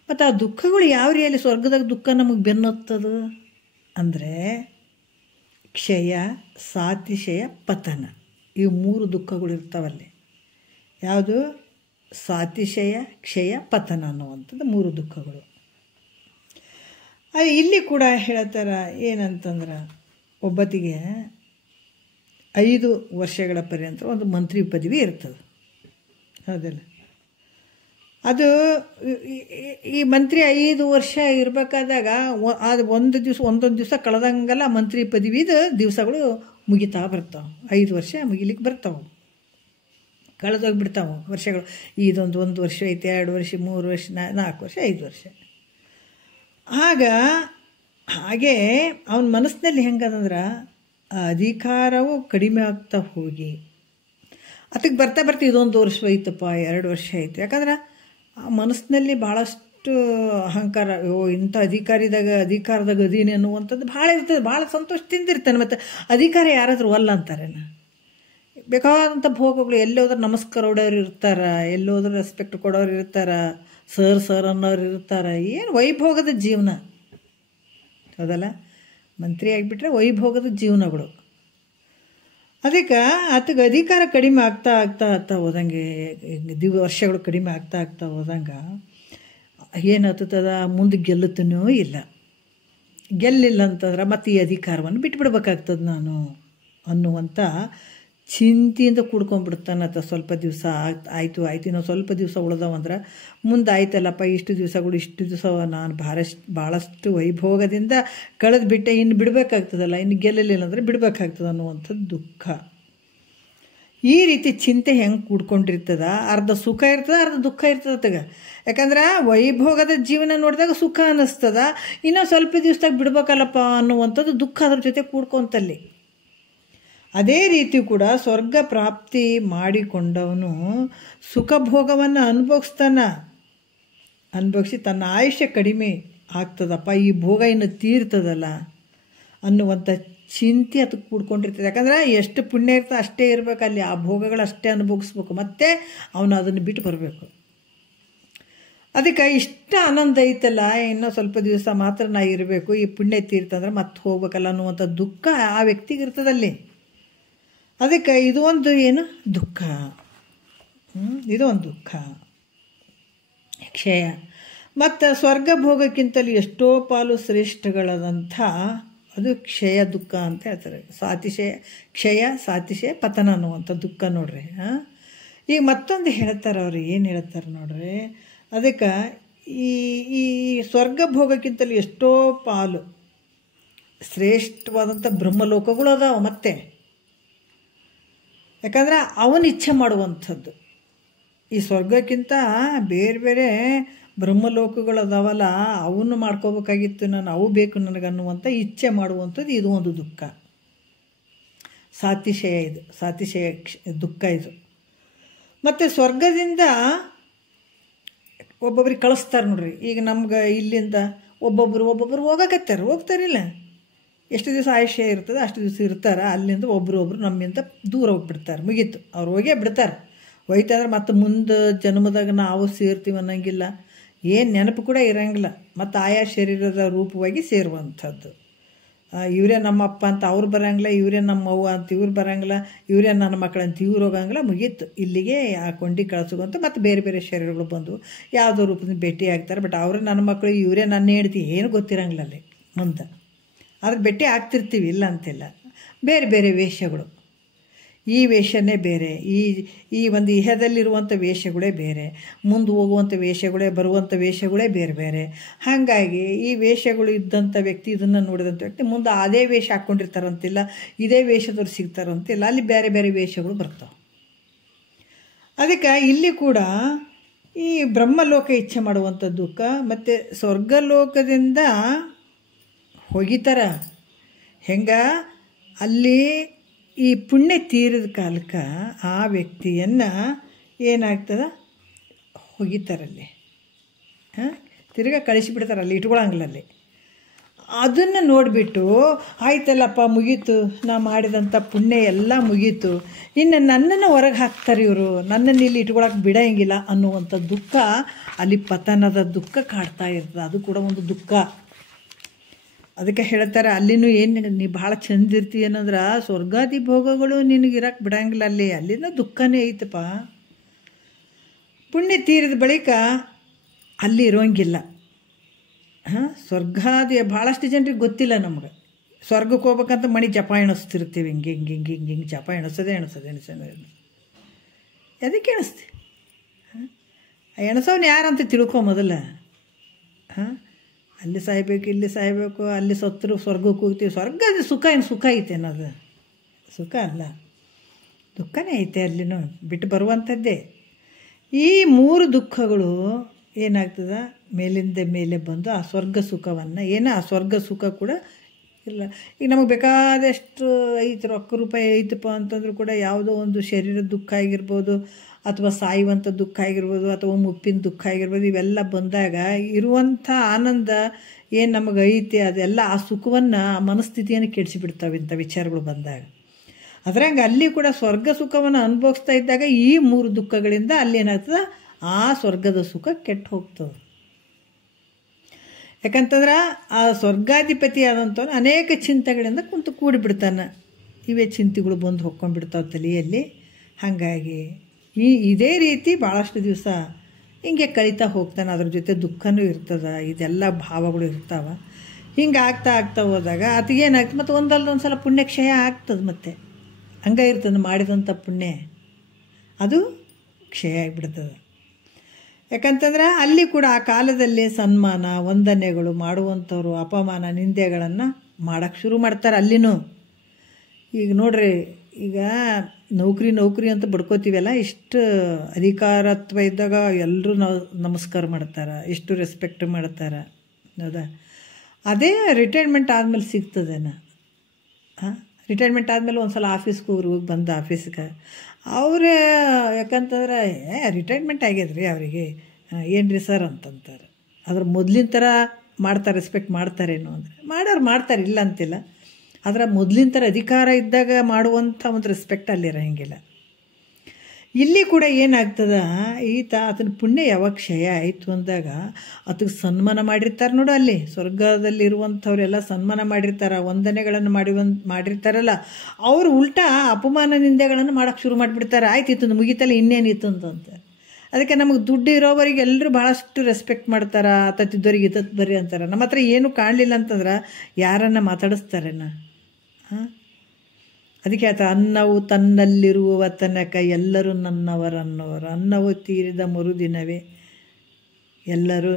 ಮತ್ತು ಆ ದುಃಖಗಳು ಯಾವ ರೀತಿಯಲ್ಲಿ ಸ್ವರ್ಗದಾಗ ದುಃಖ ನಮಗೆ ಬೆನ್ನತ್ತದು ಅಂದರೆ ಕ್ಷಯ, ಸಾತಿಶಯ, ಪತನ, ಇವು 3 ದುಃಖಗಳು ಇರ್ತಾವಲ್ಲಿ. ಯಾವುದು? ಸಾತಿಶಯ, ಕ್ಷಯ, ಪತನ ಅನ್ನುವಂಥದ್ದು 3 ದುಃಖಗಳು. ಅದು ಇಲ್ಲಿ ಕೂಡ ಹೇಳ್ತಾರ ಏನಂತಂದ್ರೆ, ಒಬ್ಬತ್ತಿಗೆ 5 ವರ್ಷಗಳ ಪರ್ಯಂತ ಒಂದು ಮಂತ್ರಿ ಪದವಿ ಇರ್ತದೆ, ಹೌದಲ್ಲ? ಅದು ಈ ಮಂತ್ರಿ 5 ವರ್ಷ ಇರಬೇಕಾದಾಗ ಅದು ಒಂದೊಂದು ದಿವಸ ಕಳೆದಂಗೆಲ್ಲ ಮಂತ್ರಿ ಪದವಿದು ದಿವಸಗಳು ಮುಗಿತಾ ಬರ್ತಾವೆ. 5 ವರ್ಷ ಮುಗಿಲಿಕ್ಕೆ ಬರ್ತಾವೆ, ಕಳೆದೋಗ್ಬಿಡ್ತಾವೆ ವರ್ಷಗಳು. ಇದೊಂದು 1 ವರ್ಷ ಐತೆ, 2 ವರ್ಷ, 3 ವರ್ಷ, 4 ವರ್ಷ, 5 ವರ್ಷ. ಹಾಗೆ ಅವನ ಮನಸ್ಸಿನಲ್ಲಿ ಹೆಂಗದಂದ್ರೆ ಅಧಿಕಾರವು ಕಡಿಮೆ ಆಗ್ತಾ ಹೋಗಿ ಅದಕ್ಕೆ ಬರ್ತಾ ಇದೊಂದು ವರ್ಷ ಐತಪ್ಪ, 2 ವರ್ಷ ಆಯಿತು. ಯಾಕಂದ್ರೆ ಆ ಮನಸ್ಸಿನಲ್ಲಿ ಭಾಳಷ್ಟು ಅಹಂಕಾರ, ಇಂಥ ಅಧಿಕಾರದಾಗ ಅದೀನಿ ಅನ್ನುವಂಥದ್ದು ಭಾಳ ಇರ್ತದೆ, ಭಾಳ ಸಂತೋಷದಿಂದ ಇರ್ತಾನೆ. ಮತ್ತು ಅಧಿಕಾರ ಯಾರಾದರೂ ಅಲ್ಲ ಅಂತಾರೇನ, ಬೇಕಾದಂಥ ಭೋಗಗಳು ಎಲ್ಲೋದ್ರೂ ನಮಸ್ಕಾರ ಹೊಡೋರು ಇರ್ತಾರೆ, ಎಲ್ಲೋದ್ರೂ ರೆಸ್ಪೆಕ್ಟ್ ಕೊಡೋರು ಇರ್ತಾರೆ, ಸರ್ ಅನ್ನೋರು ಇರ್ತಾರೆ. ಏನು ವೈಭೋಗದ ಜೀವನ, ಹೌದಲ್ಲ? ಮಂತ್ರಿ ಆಗಿಬಿಟ್ರೆ ವೈಭೋಗದ ಜೀವನಗಳು. ಅದಕ್ಕೆ ಆತಗೆ ಅಧಿಕಾರ ಕಡಿಮೆ ಆಗ್ತಾ ಹೋದಂಗೆ, ವರ್ಷಗಳು ಕಡಿಮೆ ಆಗ್ತಾ ಹೋದಂಗೆ ಏನಾಗ್ತದ, ಮುಂದೆ ಗೆಲ್ಲುತ್ತನೋ ಇಲ್ಲ. ಗೆಲ್ಲಿಲ್ಲ ಅಂತಂದ್ರೆ ಮತ್ತು ಈ ಅಧಿಕಾರವನ್ನು ಬಿಟ್ಬಿಡ್ಬೇಕಾಗ್ತದೆ ನಾನು ಅನ್ನುವಂಥ ಚಿಂತೆಯಿಂದ ಕೂಡ್ಕೊಂಡ್ಬಿಡ್ತಾನತ್ತ. ಸ್ವಲ್ಪ ದಿವಸ ಆಯಿತು ಇನ್ನೊಂದು ಸ್ವಲ್ಪ ದಿವಸ ಉಳ್ದವಂದ್ರೆ ಮುಂದೆ ಆಯ್ತಲ್ಲಪ್ಪ, ಇಷ್ಟು ದಿವಸ ನಾನು ಭಾಳಷ್ಟು ವೈಭೋಗದಿಂದ ಕಳೆದುಬಿಟ್ಟೆ, ಇನ್ನು ಬಿಡಬೇಕಾಗ್ತದಲ್ಲ, ಇನ್ನು ಗೆಲ್ಲಲಿಲ್ಲ ಅಂದರೆ ಬಿಡಬೇಕಾಗ್ತದೆ ಅನ್ನುವಂಥದ್ದು ದುಃಖ. ಈ ರೀತಿ ಚಿಂತೆ ಹೆಂಗೆ ಕೂಡ್ಕೊಂಡಿರ್ತದ, ಅರ್ಧ ಸುಖ ಇರ್ತದೆ, ಅರ್ಧ ದುಃಖ ಇರ್ತದೆ. ಯಾಕಂದ್ರೆ ವೈಭೋಗದ ಜೀವನ ನೋಡಿದಾಗ ಸುಖ ಅನ್ನಿಸ್ತದ, ಇನ್ನೂ ಸ್ವಲ್ಪ ದಿವಸದಾಗ ಬಿಡ್ಬೇಕಲ್ಲಪ್ಪ ಅನ್ನುವಂಥದ್ದು ದುಃಖ ಅದ್ರ ಜೊತೆ ಕೂಡ್ಕೊಂತಲ್ಲಿ. ಅದೇ ರೀತಿ ಕೂಡ ಸ್ವರ್ಗ ಪ್ರಾಪ್ತಿ ಮಾಡಿಕೊಂಡವನು ಸುಖ ಭೋಗವನ್ನು ಅನುಭವಿಸಿ ತನ್ನ ಆಯುಷ್ಯ ಕಡಿಮೆ ಆಗ್ತದಪ್ಪ, ಈ ಭೋಗ ಇನ್ನು ತೀರ್ತದಲ್ಲ ಅನ್ನುವಂಥ ಚಿಂತೆ ಅದಕ್ಕೆ ಕೂಡ್ಕೊಂಡಿರ್ತದೆ. ಯಾಕಂದ್ರೆ ಎಷ್ಟು ಪುಣ್ಯ ಇರ್ತದೆ ಅಷ್ಟೇ ಇರಬೇಕಲ್ಲಿ, ಆ ಭೋಗಗಳು ಅಷ್ಟೇ ಅನುಭವಿಸ್ಬೇಕು, ಮತ್ತು ಅವನು ಅದನ್ನು ಬಿಟ್ಟು ಬರಬೇಕು. ಅದಕ್ಕೆ ಇಷ್ಟ ಆನಂದ ಐತಲ್ಲ, ಇನ್ನೂ ಸ್ವಲ್ಪ ದಿವಸ ಮಾತ್ರ ನಾ ಇರಬೇಕು, ಈ ಪುಣ್ಯ ತೀರ್ತಂದ್ರೆ ಮತ್ತೆ ಹೋಗ್ಬೇಕಲ್ಲ ಅನ್ನುವಂಥ ದುಃಖ ಆ ವ್ಯಕ್ತಿಗೆ ಇರ್ತದಲ್ಲಿ. ಅದಕ್ಕೆ ಇದು ಒಂದು ಏನು ದುಃಖ, ಇದು ಒಂದು ದುಃಖ, ಕ್ಷಯ. ಮತ್ತು ಸ್ವರ್ಗ ಭೋಗಕ್ಕಿಂತಲೂ ಎಷ್ಟೋ ಪಾಲು ಶ್ರೇಷ್ಠಗಳಾದಂಥ ಅದು ಕ್ಷಯ ದುಃಖ ಅಂತ ಹೇಳ್ತಾರೆ. ಕ್ಷಯ, ಸಾತಿಶಯ, ಪತನ ಅನ್ನುವಂಥ ದುಃಖ ನೋಡ್ರಿ. ಈಗ ಮತ್ತೊಂದು ಹೇಳ್ತಾರೆ ಅವ್ರು, ಏನು ಹೇಳ್ತಾರೆ ನೋಡ್ರಿ. ಅದಕ್ಕೆ ಈ ಸ್ವರ್ಗ ಭೋಗಕ್ಕಿಂತಲೂ ಎಷ್ಟೋ ಪಾಲು ಶ್ರೇಷ್ಠವಾದಂಥ ಬ್ರಹ್ಮಲೋಕಗಳು ಅದಾವ. ಮತ್ತೆ ಯಾಕಂದ್ರೆ ಅವನು ಇಚ್ಛೆ ಮಾಡುವಂಥದ್ದು, ಈ ಸ್ವರ್ಗಕ್ಕಿಂತ ಬೇರೆ ಬೇರೆ ಬ್ರಹ್ಮಲೋಕಗಳು ಅದಾವಲ್ಲ, ಅವನ್ನು ಮಾಡ್ಕೋಬೇಕಾಗಿತ್ತು ನಾನು, ಅವು ಬೇಕು ನನಗನ್ನುವಂಥ ಇಚ್ಛೆ ಮಾಡುವಂಥದ್ದು ಇದು ಒಂದು ದುಃಖ, ಸಾತಿಶಯ ದುಃಖ ಇದು. ಮತ್ತು ಸ್ವರ್ಗದಿಂದ ಒಬ್ಬೊಬ್ರಿಗೆ ಕಳಿಸ್ತಾರೆ ನೋಡ್ರಿ. ಈಗ ನಮ್ಗೆ ಇಲ್ಲಿಂದ ಒಬ್ಬೊಬ್ಬರು ಹೋಗ್ತಾರಿಲ್ಲ, ಎಷ್ಟು ದಿವಸ ಆಯುಷ್ಯ ಇರ್ತದೆ ಅಷ್ಟು ದಿವಸ ಇರ್ತಾರೆ. ಅಲ್ಲಿಂದ ಒಬ್ಬರು ನಮ್ಮಿಂದ ದೂರ ಹೋಗ್ಬಿಡ್ತಾರೆ, ಮುಗೀತು, ಅವ್ರು ಹೋಗೇ ಬಿಡ್ತಾರೆ. ಹೋಯ್ತಂದ್ರೆ ಮತ್ತು ಮುಂದೆ ಜನ್ಮದಾಗ ನಾವು ಸೇರ್ತೀವಿ ಅನ್ನೋಂಗಿಲ್ಲ, ಏನು ನೆನಪು ಕೂಡ ಇರೋಂಗಿಲ್ಲ, ಮತ್ತು ಆಯಾ ಶರೀರದ ರೂಪವಾಗಿ ಸೇರುವಂಥದ್ದು. ಇವರೇ ನಮ್ಮಪ್ಪ ಅಂತ ಅವ್ರು ಬರೋಂಗಿಲ್ಲ, ಇವರೇ ನಮ್ಮವ್ವ ಅಂತ ಇವ್ರು ಬರೋಂಗಿಲ್ಲ, ಇವರೇ ನನ್ನ ಮಕ್ಕಳಂತ ಇವ್ರು ಹೋಗಂಗಿಲ್ಲ, ಮುಗೀತು. ಇಲ್ಲಿಗೆ ಆ ಕೊಂಡಿ ಕಳಿಸೋಗಂತ ಮತ್ತು ಬೇರೆ ಬೇರೆ ಶರೀರಗಳು ಬಂದು ಯಾವುದೋ ರೂಪದಿಂದ ಭೇಟಿ ಆಗ್ತಾರೆ. ಬಟ್ ಅವರೇ ನನ್ನ ಮಕ್ಕಳು, ಇವರೇ ನನ್ನ ಹೆಂಡ್ತಿ ಏನು ಗೊತ್ತಿರಂಗಿಲ್ಲ ಅಲ್ಲಿ ಮುಂದೆ. ಆದ್ರೆ ಭೇಟಿ ಆಗ್ತಿರ್ತೀವಿ, ಇಲ್ಲ ಅಂತಿಲ್ಲ. ಬೇರೆ ಬೇರೆ ವೇಷಗಳು, ಈ ವೇಷನೇ ಬೇರೆ, ಈ ಒಂದು ಇಹದಲ್ಲಿರುವಂಥ ವೇಷಗಳೇ ಬೇರೆ, ಮುಂದೆ ಹೋಗುವಂಥ ವೇಷಗಳೇ, ಬರುವಂಥ ವೇಷಗಳೇ ಬೇರೆ ಬೇರೆ. ಹಾಗಾಗಿ ಈ ವೇಷಗಳು ಇದ್ದಂಥ ವ್ಯಕ್ತಿ, ಇದನ್ನು ನೋಡಿದಂಥ ವ್ಯಕ್ತಿ ಮುಂದೆ ಅದೇ ವೇಷ ಹಾಕ್ಕೊಂಡಿರ್ತಾರಂತಿಲ್ಲ, ಇದೇ ವೇಷದವ್ರು ಸಿಗ್ತಾರಂತಿಲ್ಲ, ಅಲ್ಲಿ ಬೇರೆ ಬೇರೆ ವೇಷಗಳು ಬರ್ತಾವೆ. ಅದಕ್ಕೆ ಇಲ್ಲಿ ಕೂಡ ಈ ಬ್ರಹ್ಮಲೋಕ ಇಚ್ಛೆ ಮಾಡುವಂಥ ದುಃಖ ಮತ್ತು ಸ್ವರ್ಗಲೋಕದಿಂದ ಹೋಗಿತಾರ. ಹೆಂಗೆ ಅಲ್ಲಿ ಈ ಪುಣ್ಯ ತೀರಿದ ಕಾಲಕ್ಕೆ ಆ ವ್ಯಕ್ತಿಯನ್ನು ಏನಾಗ್ತದೆ, ಹೋಗಿತಾರಲ್ಲಿ, ತಿರ್ಗಾ ಕಳಿಸಿಬಿಡ್ತಾರೆ, ಅಲ್ಲಿ ಇಟ್ಕೊಳಂಗಿಲ್ಲಲ್ಲಿ. ಅದನ್ನು ನೋಡಿಬಿಟ್ಟು ಆಯ್ತಲ್ಲಪ್ಪ ಮುಗೀತು, ನಾ ಮಾಡಿದಂಥ ಪುಣ್ಯ ಎಲ್ಲ ಮುಗೀತು, ಇನ್ನು ನನ್ನನ್ನು ಹೊರಗೆ ಹಾಕ್ತಾರೆ ಇವರು, ನನ್ನನ್ನು ಇಲ್ಲಿ ಇಟ್ಕೊಳಕ್ಕೆ ಬಿಡೋಂಗಿಲ್ಲ ಅನ್ನುವಂಥ ದುಃಖ, ಅಲ್ಲಿ ಪತನದ ದುಃಖ ಕಾಡ್ತಾ ಇರ್ತದೆ. ಅದು ಕೂಡ ಒಂದು ದುಃಖ. ಅದಕ್ಕೆ ಹೇಳ್ತಾರೆ, ಅಲ್ಲಿನೂ ಏನು ನೀ ಭಾಳ ಚಂದ ಇರ್ತಿ ಏನಂದ್ರೆ ಸ್ವರ್ಗಾದಿ ಭೋಗಗಳು ನಿನಗಿರಕ್ಕೆ ಬಿಡಂಗಿಲ್ಲ, ಅಲ್ಲಿನ ದುಃಖನೇ ಐತಪ್ಪ. ಪುಣ್ಯ ತೀರಿದ ಬಳಿಕ ಅಲ್ಲಿ ಇರೋಂಗಿಲ್ಲ. ಸ್ವರ್ಗಾದಿ ಭಾಳಷ್ಟು ಜನರಿಗೆ ಗೊತ್ತಿಲ್ಲ ನಮ್ಗೆ. ಸ್ವರ್ಗಕ್ಕೆ ಹೋಗ್ಬೇಕಂತ ಮಣಿ ಜಪ ಎಣಿಸ್ತಿರ್ತೀವಿ, ಹಿಂಗೆ ಹಿಂಗೆ ಹಿಂಗೆ ಹಿಂಗೆ ಹಿಂಗೆ ಜಪ ಎಣಿಸೋದೇ ಅದಕ್ಕೆ ಎಣಿಸ್ತೀವಿ. ಎಣಿಸೋನು ಯಾರಂತ ತಿಳ್ಕೊ ಮೊದಲ. ಅಲ್ಲಿ ಸಾಯ್ಬೇಕು, ಇಲ್ಲಿ ಸಾಯ್ಬೇಕು, ಅಲ್ಲಿ ಸತ್ತರು ಸ್ವರ್ಗಕ್ಕೆ ಹೋಗ್ತೀವಿ. ಸ್ವರ್ಗದ ಸುಖ ಏನು ಸುಖ ಐತೆ ಅನ್ನೋದು ಸುಖ ಅಲ್ಲ, ದುಃಖನೇ ಐತೆ. ಅಲ್ಲಿನೂ ಬಿಟ್ಟು ಬರುವಂಥದ್ದೇ. ಈ ಮೂರು ದುಃಖಗಳು ಏನಾಗ್ತದೆ, ಮೇಲಿಂದ ಮೇಲೆ ಬಂದು ಆ ಸ್ವರ್ಗ ಸುಖವನ್ನು ಆ ಸ್ವರ್ಗ ಸುಖ ಕೂಡ ಇಲ್ಲ. ಈಗ ನಮಗೆ ಬೇಕಾದಷ್ಟು ಐತೆ, ರೊಕ್ಕ ರೂಪಾಯಿ ಐತಪ್ಪ ಅಂತಂದ್ರೂ ಕೂಡ ಯಾವುದೋ ಒಂದು ಶರೀರದ ದುಃಖ ಆಗಿರ್ಬೋದು, ಅಥವಾ ಸಾಯುವಂಥ ದುಃಖ ಆಗಿರ್ಬೋದು, ಅಥವಾ ಮುಪ್ಪಿನ ದುಃಖ ಆಗಿರ್ಬೋದು, ಇವೆಲ್ಲ ಬಂದಾಗ ಇರುವಂಥ ಆನಂದ ಏನು ನಮಗೆ ಐತೆ ಅದೆಲ್ಲ ಆ ಸುಖವನ್ನು, ಆ ಮನಸ್ಥಿತಿಯನ್ನು ಕೆಡಿಸಿಬಿಡ್ತಾವೆ ಇಂಥ ವಿಚಾರಗಳು ಬಂದಾಗ. ಅದ್ರಂಗೆ ಅಲ್ಲಿ ಕೂಡ ಸ್ವರ್ಗ ಸುಖವನ್ನು ಅನುಭವಿಸ್ತಾ ಇದ್ದಾಗ ಈ ಮೂರು ದುಃಖಗಳಿಂದ ಅಲ್ಲಿ ಏನಾಗ್ತದೆ, ಆ ಸ್ವರ್ಗದ ಸುಖ ಕೆಟ್ಟು ಹೋಗ್ತದೆ. ಯಾಕಂತಂದ್ರೆ ಆ ಸ್ವರ್ಗಾಧಿಪತಿ ಆದಂಥವ್ನು ಅನೇಕ ಚಿಂತೆಗಳಿಂದ ಕುಂತು ಕೂಡಿಬಿಡ್ತಾನೆ. ಇವೇ ಚಿಂತೆಗಳು ಬಂದು ಹೊಕ್ಕೊಂಡ್ಬಿಡ್ತಾವೆ ತಲೆಯಲ್ಲಿ. ಹಾಗಾಗಿ ಇದೇ ರೀತಿ ಭಾಳಷ್ಟು ದಿವಸ ಹಿಂಗೆ ಕಳೀತಾ ಹೋಗ್ತಾನೆ. ಅದ್ರ ಜೊತೆ ದುಃಖನೂ ಇರ್ತದೆ, ಇದೆಲ್ಲ ಭಾವಗಳು ಇರ್ತಾವೆ. ಹಿಂಗೆ ಆಗ್ತಾ ಹೋದಾಗ ಅತಿಗೇನಾಗ್ತದೆ, ಮತ್ತು ಒಂದೊಂದು ಸಲ ಪುಣ್ಯಕ್ಷಯ ಆಗ್ತದೆ. ಮತ್ತು ಹಂಗೆ ಇರ್ತದೆ, ಮಾಡಿದಂಥ ಪುಣ್ಯ ಅದು ಕ್ಷಯ ಆಗಿಬಿಡ್ತದೆ. ಯಾಕಂತಂದ್ರೆ ಅಲ್ಲಿ ಕೂಡ ಆ ಕಾಲದಲ್ಲಿ ಸನ್ಮಾನ ವಂದನೆಗಳು ಮಾಡುವಂಥವ್ರು ಅಪಮಾನ ನಿಂದೆಗಳನ್ನು ಮಾಡೋಕ್ಕೆ ಶುರು ಮಾಡ್ತಾರೆ ಅಲ್ಲಿನೂ. ಈಗ ನೋಡ್ರಿ, ಈಗ ನೌಕರಿ ಅಂತ ಬಡ್ಕೋತೀವಲ್ಲ, ಇಷ್ಟು ಅಧಿಕಾರತ್ವ ಇದ್ದಾಗ ಎಲ್ಲರೂ ನಮಸ್ಕಾರ ಮಾಡ್ತಾರೆ, ಇಷ್ಟು ರೆಸ್ಪೆಕ್ಟ್ ಮಾಡ್ತಾರೆ, ಹೌದಾ? ಅದೇ ರಿಟೈರ್ಮೆಂಟ್ ಆದಮೇಲೆ ಸಿಗ್ತದೇನ? ರಿಟೈರ್ಮೆಂಟ್ ಆದಮೇಲೆ ಒಂದು ಸಲ ಆಫೀಸ್ಗೆ ಹೋಗಿ ಬಂದ ಆಫೀಸ್ಗೆ ಅವರೇ, ಯಾಕಂತಂದ್ರೆ ರಿಟೈರ್ಮೆಂಟ್ ಆಗ್ಯದ್ರಿ ಅವರಿಗೆ, ಏನು ರೀ ಸರ್ ಅಂತಂತಾರೆ. ಅದ್ರ ಮೊದಲಿನ ಥರ ಮಾಡ್ತಾರೆ, ರೆಸ್ಪೆಕ್ಟ್ ಮಾಡ್ತಾರೇನೋ ಅಂದರೆ ಮಾಡ್ತಾರೆ, ಇಲ್ಲ ಅಂತಿಲ್ಲ. ಆದರೆ ಮೊದಲಿನ ಥರ ಅಧಿಕಾರ ಇದ್ದಾಗ ಮಾಡುವಂಥ ಒಂದು ರೆಸ್ಪೆಕ್ಟ್ ಅಲ್ಲಿರೋಂಗಿಲ್ಲ. ಇಲ್ಲಿ ಕೂಡ ಏನಾಗ್ತದೆ, ಆತನ ಪುಣ್ಯ ಯಾವಾಗ ಕ್ಷಯ ಆಯಿತು ಅಂದಾಗ ಅದಕ್ಕೆ ಸನ್ಮಾನ ಮಾಡಿರ್ತಾರೆ ನೋಡು. ಅಲ್ಲಿ ಸ್ವರ್ಗದಲ್ಲಿರುವಂಥವ್ರೆಲ್ಲ ಸನ್ಮಾನ ಮಾಡಿರ್ತಾರೆ, ವಂದನೆಗಳನ್ನು ಮಾಡಿರ್ತಾರಲ್ಲ, ಅವರು ಉಲ್ಟಾ ಅಪಮಾನ ನಿಂದೆಗಳನ್ನು ಮಾಡೋಕ್ಕೆ ಶುರು ಮಾಡಿಬಿಡ್ತಾರೆ. ಆಯ್ತಿತ್ತು ಮುಗಿತಲ್ಲ, ಇನ್ನೇನಿತ್ತು ಅಂತ. ಅದಕ್ಕೆ ನಮಗೆ ದುಡ್ಡು ಇರೋವರಿಗೆ ಎಲ್ಲರೂ ಭಾಳಷ್ಟು ರೆಸ್ಪೆಕ್ಟ್ ಮಾಡ್ತಾರೆ. ಆತತ್ತಿದ್ದವ್ರಿಗೆ ಇತ್ತತ್ತು ಬರ್ರಿ ಅಂತಾರೆ. ನಮ್ಮ ಹತ್ರ ಏನೂ ಕಾಣಲಿಲ್ಲ ಅಂತಂದ್ರೆ ಯಾರನ್ನು ಮಾತಾಡಿಸ್ತಾರೇನ? ಅದಕ್ಕೆ ಆತ ಅನ್ನವು ತನ್ನಲ್ಲಿರುವ ತನಕ ಎಲ್ಲರೂ ನನ್ನವರನ್ನೋರು, ಅನ್ನವು ತೀರಿದ ಮರುದಿನವೇ ಎಲ್ಲರೂ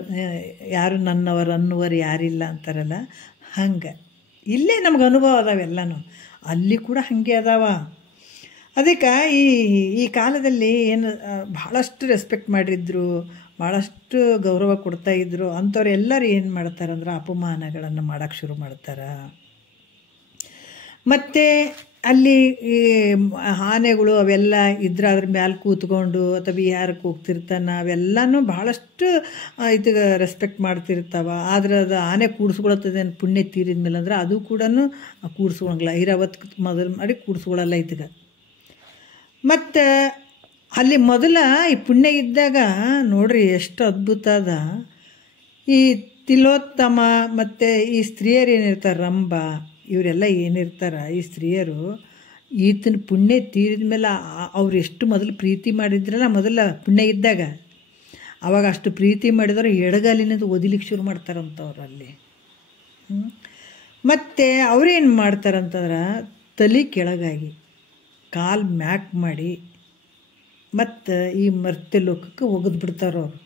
ಯಾರು ನನ್ನವರು ಅನ್ನುವರು ಯಾರಿಲ್ಲ ಅಂತಾರಲ್ಲ, ಹಂಗೆ ಇಲ್ಲೇ ನಮ್ಗೆ ಅನುಭವ ಅದಾವೆಲ್ಲನೂ. ಅಲ್ಲಿ ಕೂಡ ಹಾಗೆ ಅದಾವ. ಅದಕ್ಕೆ ಈ ಕಾಲದಲ್ಲಿ ಏನು ಭಾಳಷ್ಟು ರೆಸ್ಪೆಕ್ಟ್ ಮಾಡಿದ್ರು, ಭಾಳಷ್ಟು ಗೌರವ ಕೊಡ್ತಾಯಿದ್ರು ಅಂಥವ್ರು ಎಲ್ಲರೂ ಏನು ಮಾಡ್ತಾರಂದ್ರೆ ಅಪಮಾನಗಳನ್ನು ಮಾಡೋಕ್ಕೆ ಶುರು ಮಾಡ್ತಾರೆ. ಮತ್ತು ಅಲ್ಲಿ ಈ ಆನೆಗಳು ಅವೆಲ್ಲ ಇದ್ರೆ ಅದ್ರ ಮ್ಯಾಲೆ ಕೂತ್ಕೊಂಡು ಅಥವಾ ವಿಹಾರಕ್ಕೆ ಹೋಗ್ತಿರ್ತಾನೆ, ಅವೆಲ್ಲನೂ ಭಾಳಷ್ಟು ಇದಕ್ಕೆ ರೆಸ್ಪೆಕ್ಟ್ ಮಾಡ್ತಿರ್ತಾವೆ. ಆದರೆ ಅದು ಆನೆ ಕೂಡಿಸ್ಕೊಳತ್ತದೆ ಪುಣ್ಯ ತೀರಿದ ಮೇಲೆ ಅಂದ್ರೆ ಅದು ಕೂಡ ಕೂಡಿಸ್ಕೊಳಂಗಿಲ್ಲ. ಐರಾವತ್ತು ಮೊದಲು ಮಾಡಿ ಕೂಡಿಸ್ಕೊಳ್ಳಲ್ಲ ಇದಕ್ಕೆ. ಮತ್ತು ಅಲ್ಲಿ ಮೊದಲ ಈ ಪುಣ್ಯ ಇದ್ದಾಗ ನೋಡ್ರಿ ಎಷ್ಟು ಅದ್ಭುತ ಅದ. ಈ ತಿಲೋತ್ತಮ ಮತ್ತು ಈ ಸ್ತ್ರೀಯರು ಏನಿರ್ತಾರೆ ರಂಭ, ಇವರೆಲ್ಲ ಏನಿರ್ತಾರ ಈ ಸ್ತ್ರೀಯರು ಈತನ ಪುಣ್ಯ ತೀರಿದ ಮೇಲೆ ಅವ್ರು ಎಷ್ಟು ಮೊದಲು ಪ್ರೀತಿ ಮಾಡಿದ್ರಲ್ಲ, ಮೊದಲ ಪುಣ್ಯ ಇದ್ದಾಗ ಅವಾಗ ಅಷ್ಟು ಪ್ರೀತಿ ಮಾಡಿದವರು ಎಡಗಾಲಿನಿಂದ ಒದಿಲಿಕ್ಕೆ ಶುರು ಮಾಡ್ತಾರಂತವ್ರು ಅಲ್ಲಿ. ಮತ್ತು ಅವ್ರೇನು ಮಾಡ್ತಾರಂತಂದ್ರೆ ತಲೆ ಕೆಳಗಾಗಿ ಕಾಲು ಮ್ಯಾಕ್ ಮಾಡಿ ಮತ್ತು ಈ ಮರ್ತ್ಯ ಲೋಕಕ್ಕೆ ಒಗೆದು ಬಿಡ್ತಾರವ್ರು.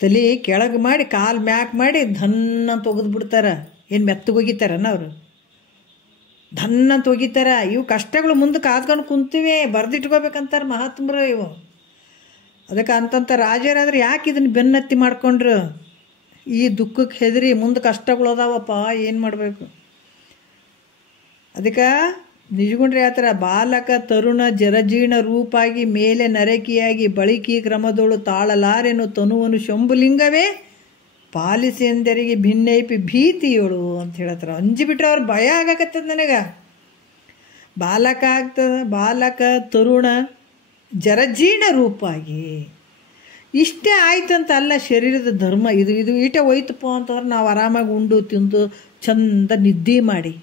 ತಲೆ ಕೆಳಗೆ ಮಾಡಿ ಕಾಲು ಮ್ಯಾಕ್ ಮಾಡಿ ಧನ್ನಂತ ಒಗೆದು ಬಿಡ್ತಾರೆ. ಏನು ಮೆತ್ತಗೆ ಒಗಿತಾರನ ಅವರು? ಧನ್ನಂತ ಒಗಿತಾರೆ. ಇವು ಕಷ್ಟಗಳು ಮುಂದೆ ಕಾದ್ಕೊಂಡು ಕುಂತೀವಿ, ಬರೆದಿಟ್ಕೋಬೇಕಂತಾರೆ ಮಹಾತ್ಮರು ಇವು. ಅದಕ್ಕೆ ಅಂತಂತ ರಾಜರಾದ್ರೆ ಯಾಕೆ ಇದನ್ನು ಬೆನ್ನತ್ತಿ ಮಾಡ್ಕೊಂಡ್ರು? ಈ ದುಃಖಕ್ಕೆ ಹೆದರಿ ಮುಂದೆ ಕಷ್ಟಗಳು ಅದಾವಪ್ಪ, ಏನು ಮಾಡಬೇಕು? ಅದಕ್ಕೆ ನಿಜಗುಂಡ್ರೆ ಆ ಥರ ಬಾಲಕ ತರುಣ ಜರಜೀರ್ಣ ರೂಪಾಗಿ ಮೇಲೆ ನರಕಿಯಾಗಿ ಬಳಿಕಿ ಕ್ರಮದೋಳು ತಾಳಲಾರೆನು ತನುವನು ಶಂಭುಲಿಂಗವೇ ಪಾಲಿಸೆಂದರಿಗೆ ಭಿನ್ನೈಪಿ ಭೀತಿಯೋಳು ಅಂತ ಹೇಳ್ತಾರೆ. ಅಂಜಿಬಿಟ್ರೆ ಅವ್ರು ಭಯ ಆಗಕತ್ತದ ನನಗೆ. ಬಾಲಕ ಆಗ್ತದೆ, ಬಾಲಕ ತರುಣ ಜರಜೀರ್ಣ ರೂಪಾಗಿ ಇಷ್ಟೇ ಆಯ್ತಂತ ಅಲ್ಲ ಶರೀರದ ಧರ್ಮ. ಇದು ಈಟೆ ಹೋಯ್ತಪ್ಪ ಅಂತಂದ್ರೆ ನಾವು ಆರಾಮಾಗಿ ಉಂಡು ತಿಂದು ಚಂದ ನಿದ್ದೆ ಮಾಡಿ,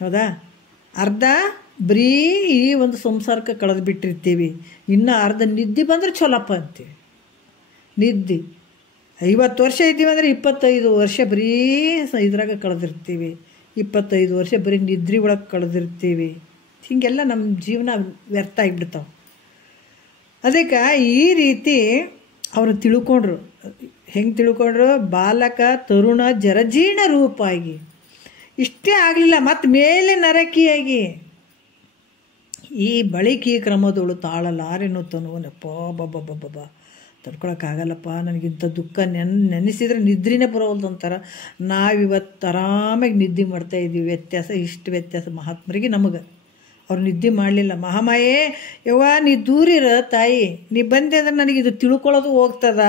ಹೌದಾ, ಅರ್ಧ ಬರೀ ಈ ಒಂದು ಸಂಸಾರಕ್ಕೆ ಕಳೆದು ಬಿಟ್ಟಿರ್ತೀವಿ. ಇನ್ನು ಅರ್ಧ ನಿದ್ದೆ ಬಂದರೆ ಚಲೋಪ್ಪ ಅಂತೀವಿ. ನಿದ್ದೆ 50 ವರ್ಷ ಇದ್ದೀವಿ ಅಂದರೆ 25 ವರ್ಷ ಬರೀ ಇದ್ರಾಗ ಕಳೆದಿರ್ತೀವಿ, 25 ವರ್ಷ ಬರೀ ನಿದ್ರೆ ಒಳಗೆ ಕಳೆದಿರ್ತೀವಿ. ಹೀಗೆಲ್ಲ ನಮ್ಮ ಜೀವನ ವ್ಯರ್ಥ ಆಗಿಬಿಡ್ತಾವೆ. ಅದಕ್ಕೆ ಈ ರೀತಿ ಅವರು ತಿಳ್ಕೊಂಡ್ರು. ಹೆಂಗೆ ತಿಳ್ಕೊಂಡ್ರು? ಬಾಲಕ ತರುಣ ಜರಜೀರ್ಣ ರೂಪಾಗಿ ಇಷ್ಟೇ ಆಗಲಿಲ್ಲ, ಮತ್ತು ಮೇಲೆ ನರಕಿಯಾಗಿ ಈ ಬಳಿಕಿ ಕ್ರಮದೋಳು ತಾಳಲಾರೆನು ತನುವನಪ್ಪ ಬಬ್ಬ ತಡ್ಕೊಳಕ್ಕಾಗಲ್ಲಪ್ಪ, ನನಗಿಂಥ ದುಃಖ ನೆನೆಸಿದ್ರೆ ನಿದ್ರೆನೇ ಬರೋಲ್ದು ಅಂತಾರೆ. ನಾವಿವತ್ತು ಆರಾಮಾಗಿ ನಿದ್ದೆ ಮಾಡ್ತಾಯಿದ್ದೀವಿ. ವ್ಯತ್ಯಾಸ ಇಷ್ಟು ವ್ಯತ್ಯಾಸ ಮಹಾತ್ಮರಿಗೆ ನಮಗೆ. ಅವ್ರು ನಿದ್ದೆ ಮಾಡಲಿಲ್ಲ. ಮಹಾಮಾಯೇ ಯವ್ವ ನೀ ದೂರಿರ ತಾಯಿ, ನೀ ಬಂದೆ ಅಂದ್ರೆ ನನಗಿದು ತಿಳ್ಕೊಳ್ಳೋದು ಹೋಗ್ತದ,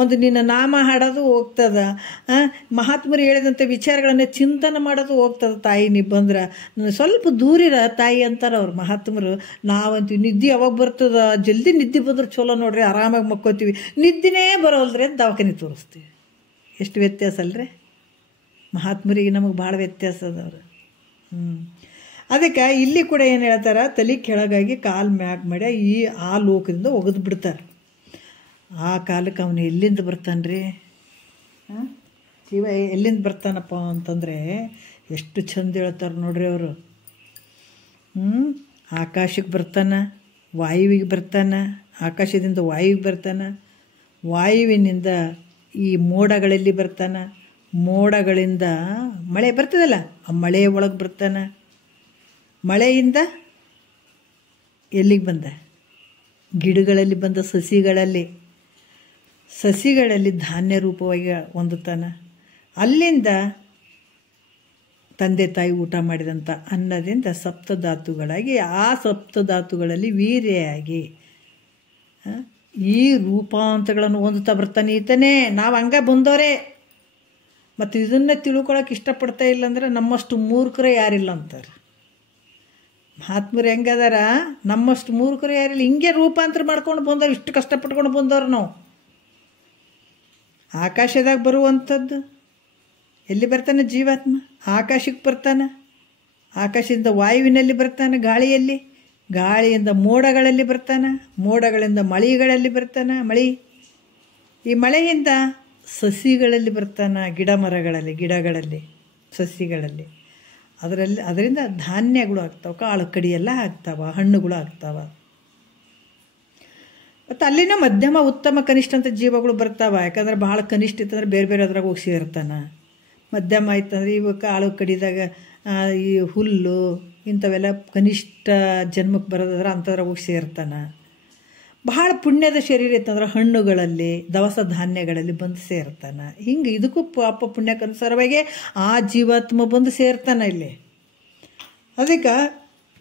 ಒಂದು ನಿನ್ನ ನಾಮ ಹಾಡೋದು ಹೋಗ್ತದ, ಮಹಾತ್ಮರು ಹೇಳಿದಂಥ ವಿಚಾರಗಳನ್ನು ಚಿಂತನೆ ಮಾಡೋದು ಹೋಗ್ತದ ತಾಯಿ, ನೀ ಬಂದ್ರೆ ನಾನು ಸ್ವಲ್ಪ ದೂರಿರ ತಾಯಿ ಅಂತಾರೆ ಅವ್ರು ಮಹಾತ್ಮರು. ನಾವಂತೀವಿ ನಿದ್ದೆ ಯಾವಾಗ ಬರ್ತದ, ಜಲ್ದಿ ನಿದ್ದೆ ಬಂದ್ರೆ ಚಲೋ ನೋಡ್ರಿ, ಆರಾಮಾಗಿ ಮಕ್ಕೋತೀವಿ. ನಿದ್ದೆನೇ ಬರೋಲ್ರಿ ಅಂತ ದವಾಖಾನೆ ತೋರಿಸ್ತೀವಿ. ಎಷ್ಟು ವ್ಯತ್ಯಾಸ ಅಲ್ರಿ? ಮಹಾತ್ಮರಿಗೆ ನಮಗೆ ಭಾಳ ವ್ಯತ್ಯಾಸ ಅದವ್ರು. ಅದಕ್ಕೆ ಇಲ್ಲಿ ಕೂಡ ಏನು ಹೇಳ್ತಾರೆ? ತಲೆ ಕೆಳಗಾಗಿ ಕಾಲು ಮ್ಯಾಕ್ ಮಾಡಿ ಆ ಲೋಕದಿಂದ ಒಗೆದು ಬಿಡ್ತಾರೆ. ಆ ಕಾಲಕ್ಕೆ ಅವನು ಎಲ್ಲಿಂದ ಬರ್ತಾನೆ? ಶಿವ ಎಲ್ಲಿಂದ ಬರ್ತಾನಪ್ಪ ಅಂತಂದರೆ ಎಷ್ಟು ಚಂದ ಹೇಳ್ತಾರೆ ನೋಡ್ರಿ ಅವರು. ಆಕಾಶಕ್ಕೆ ಬರ್ತಾನೆ, ವಾಯುವಿಗೆ ಬರ್ತಾನೆ, ಆಕಾಶದಿಂದ ವಾಯುವಿಗೆ ಬರ್ತಾನೆ, ವಾಯುವಿನಿಂದ ಈ ಮೋಡಗಳಲ್ಲಿ ಬರ್ತಾನೆ, ಮೋಡಗಳಿಂದ ಮಳೆ ಬರ್ತದಲ್ಲ ಆ ಮಳೆಯ ಒಳಗೆ ಬರ್ತಾನೆ, ಮಳೆಯಿಂದ ಎಲ್ಲಿಗೆ ಬಂದ? ಗಿಡಗಳಲ್ಲಿ ಬಂದ, ಸಸಿಗಳಲ್ಲಿ ಧಾನ್ಯ ರೂಪವಾಗಿ ಹೊಂದುತ್ತಾನೆ. ಅಲ್ಲಿಂದ ತಂದೆ ತಾಯಿ ಊಟ ಮಾಡಿದಂಥ ಅನ್ನದಿಂದ ಸಪ್ತಧಾತುಗಳಾಗಿ, ಆ ಸಪ್ತಧಾತುಗಳಲ್ಲಿ ವೀರ್ಯಾಗಿ ಈ ರೂಪಾಂತಗಳನ್ನು ಹೊಂದುತ್ತಾ ಬರ್ತಾನೆ ಈತನೇ. ನಾವು ಹಂಗೆ ಬಂದವರೇ. ಮತ್ತು ಇದನ್ನೇ ತಿಳ್ಕೊಳಕ್ಕೆ ಇಷ್ಟಪಡ್ತಾ ಇಲ್ಲ ಅಂದರೆ ನಮ್ಮಷ್ಟು ಮೂರ್ಖರೇ ಯಾರಿಲ್ಲ ಅಂತಾರೆ ಮಹಾತ್ಮರು. ಹೆಂಗದಾರ? ನಮ್ಮಷ್ಟು ಮೂರ್ಖರು ಯಾರಿಲ್ಲ. ಹಿಂಗೆ ರೂಪಾಂತರ ಮಾಡ್ಕೊಂಡು ಬಂದವ್ರು, ಇಷ್ಟು ಕಷ್ಟಪಟ್ಕೊಂಡು ಬಂದವ್ರು ನಾವು. ಆಕಾಶದಾಗ ಬರುವಂಥದ್ದು ಎಲ್ಲಿ ಬರ್ತಾನೆ ಜೀವಾತ್ಮ? ಆಕಾಶಕ್ಕೆ ಬರ್ತಾನೆ, ಆಕಾಶದಿಂದ ವಾಯುವಿನಲ್ಲಿ ಬರ್ತಾನೆ, ಗಾಳಿಯಿಂದ ಮೋಡಗಳಲ್ಲಿ ಬರ್ತಾನೆ, ಮೋಡಗಳಿಂದ ಮಳೆಗಳಲ್ಲಿ ಬರ್ತಾನೆ, ಈ ಮಳೆಯಿಂದ ಸಸಿಗಳಲ್ಲಿ ಬರ್ತಾನೆ, ಗಿಡಗಳಲ್ಲಿ ಸಸಿಗಳಲ್ಲಿ. ಅದರಿಂದ ಧಾನ್ಯಗಳು ಆಗ್ತಾವೆ, ಕಾಳು ಕಡಿ ಎಲ್ಲ ಆಗ್ತಾವೆ, ಹಣ್ಣುಗಳು ಆಗ್ತಾವೆ. ಮತ್ತು ಅಲ್ಲಿನ ಮಧ್ಯಮ ಉತ್ತಮ ಕನಿಷ್ಠ ಅಂತ ಜೀವಗಳು ಬರ್ತಾವೆ. ಯಾಕಂದ್ರೆ ಭಾಳ ಕನಿಷ್ಠ ಇತ್ತಂದ್ರೆ ಬೇರೆ ಬೇರೆ ಅದ್ರಾಗ ಹೋಗಿ ಸೇರ್ತಾನೆ. ಮಧ್ಯಮ ಆಯ್ತಂದ್ರೆ ಇವು ಕಾಳು ಕಡಿದಾಗ ಈ ಹುಲ್ಲು ಇಂಥವೆಲ್ಲ ಕನಿಷ್ಠ ಜನ್ಮಕ್ಕೆ ಬರೋದಾದ್ರೆ ಅಂಥದ್ರಾಗ ಹೋಗಿ ಸೇರ್ತಾನೆ. ಭಾಳ ಪುಣ್ಯದ ಶರೀರ ಇತ್ತಂದ್ರೆ ಹಣ್ಣುಗಳಲ್ಲಿ, ದವಸ ಧಾನ್ಯಗಳಲ್ಲಿ ಬಂದು ಸೇರ್ತಾನೆ. ಹಿಂಗೆ ಇದಕ್ಕೂ ಪಾಪ ಪುಣ್ಯಕ್ಕನುಸಾರವಾಗಿ ಆ ಜೀವಾತ್ಮ ಬಂದು ಸೇರ್ತಾನೆ ಇಲ್ಲಿ. ಅದಕ್ಕೆ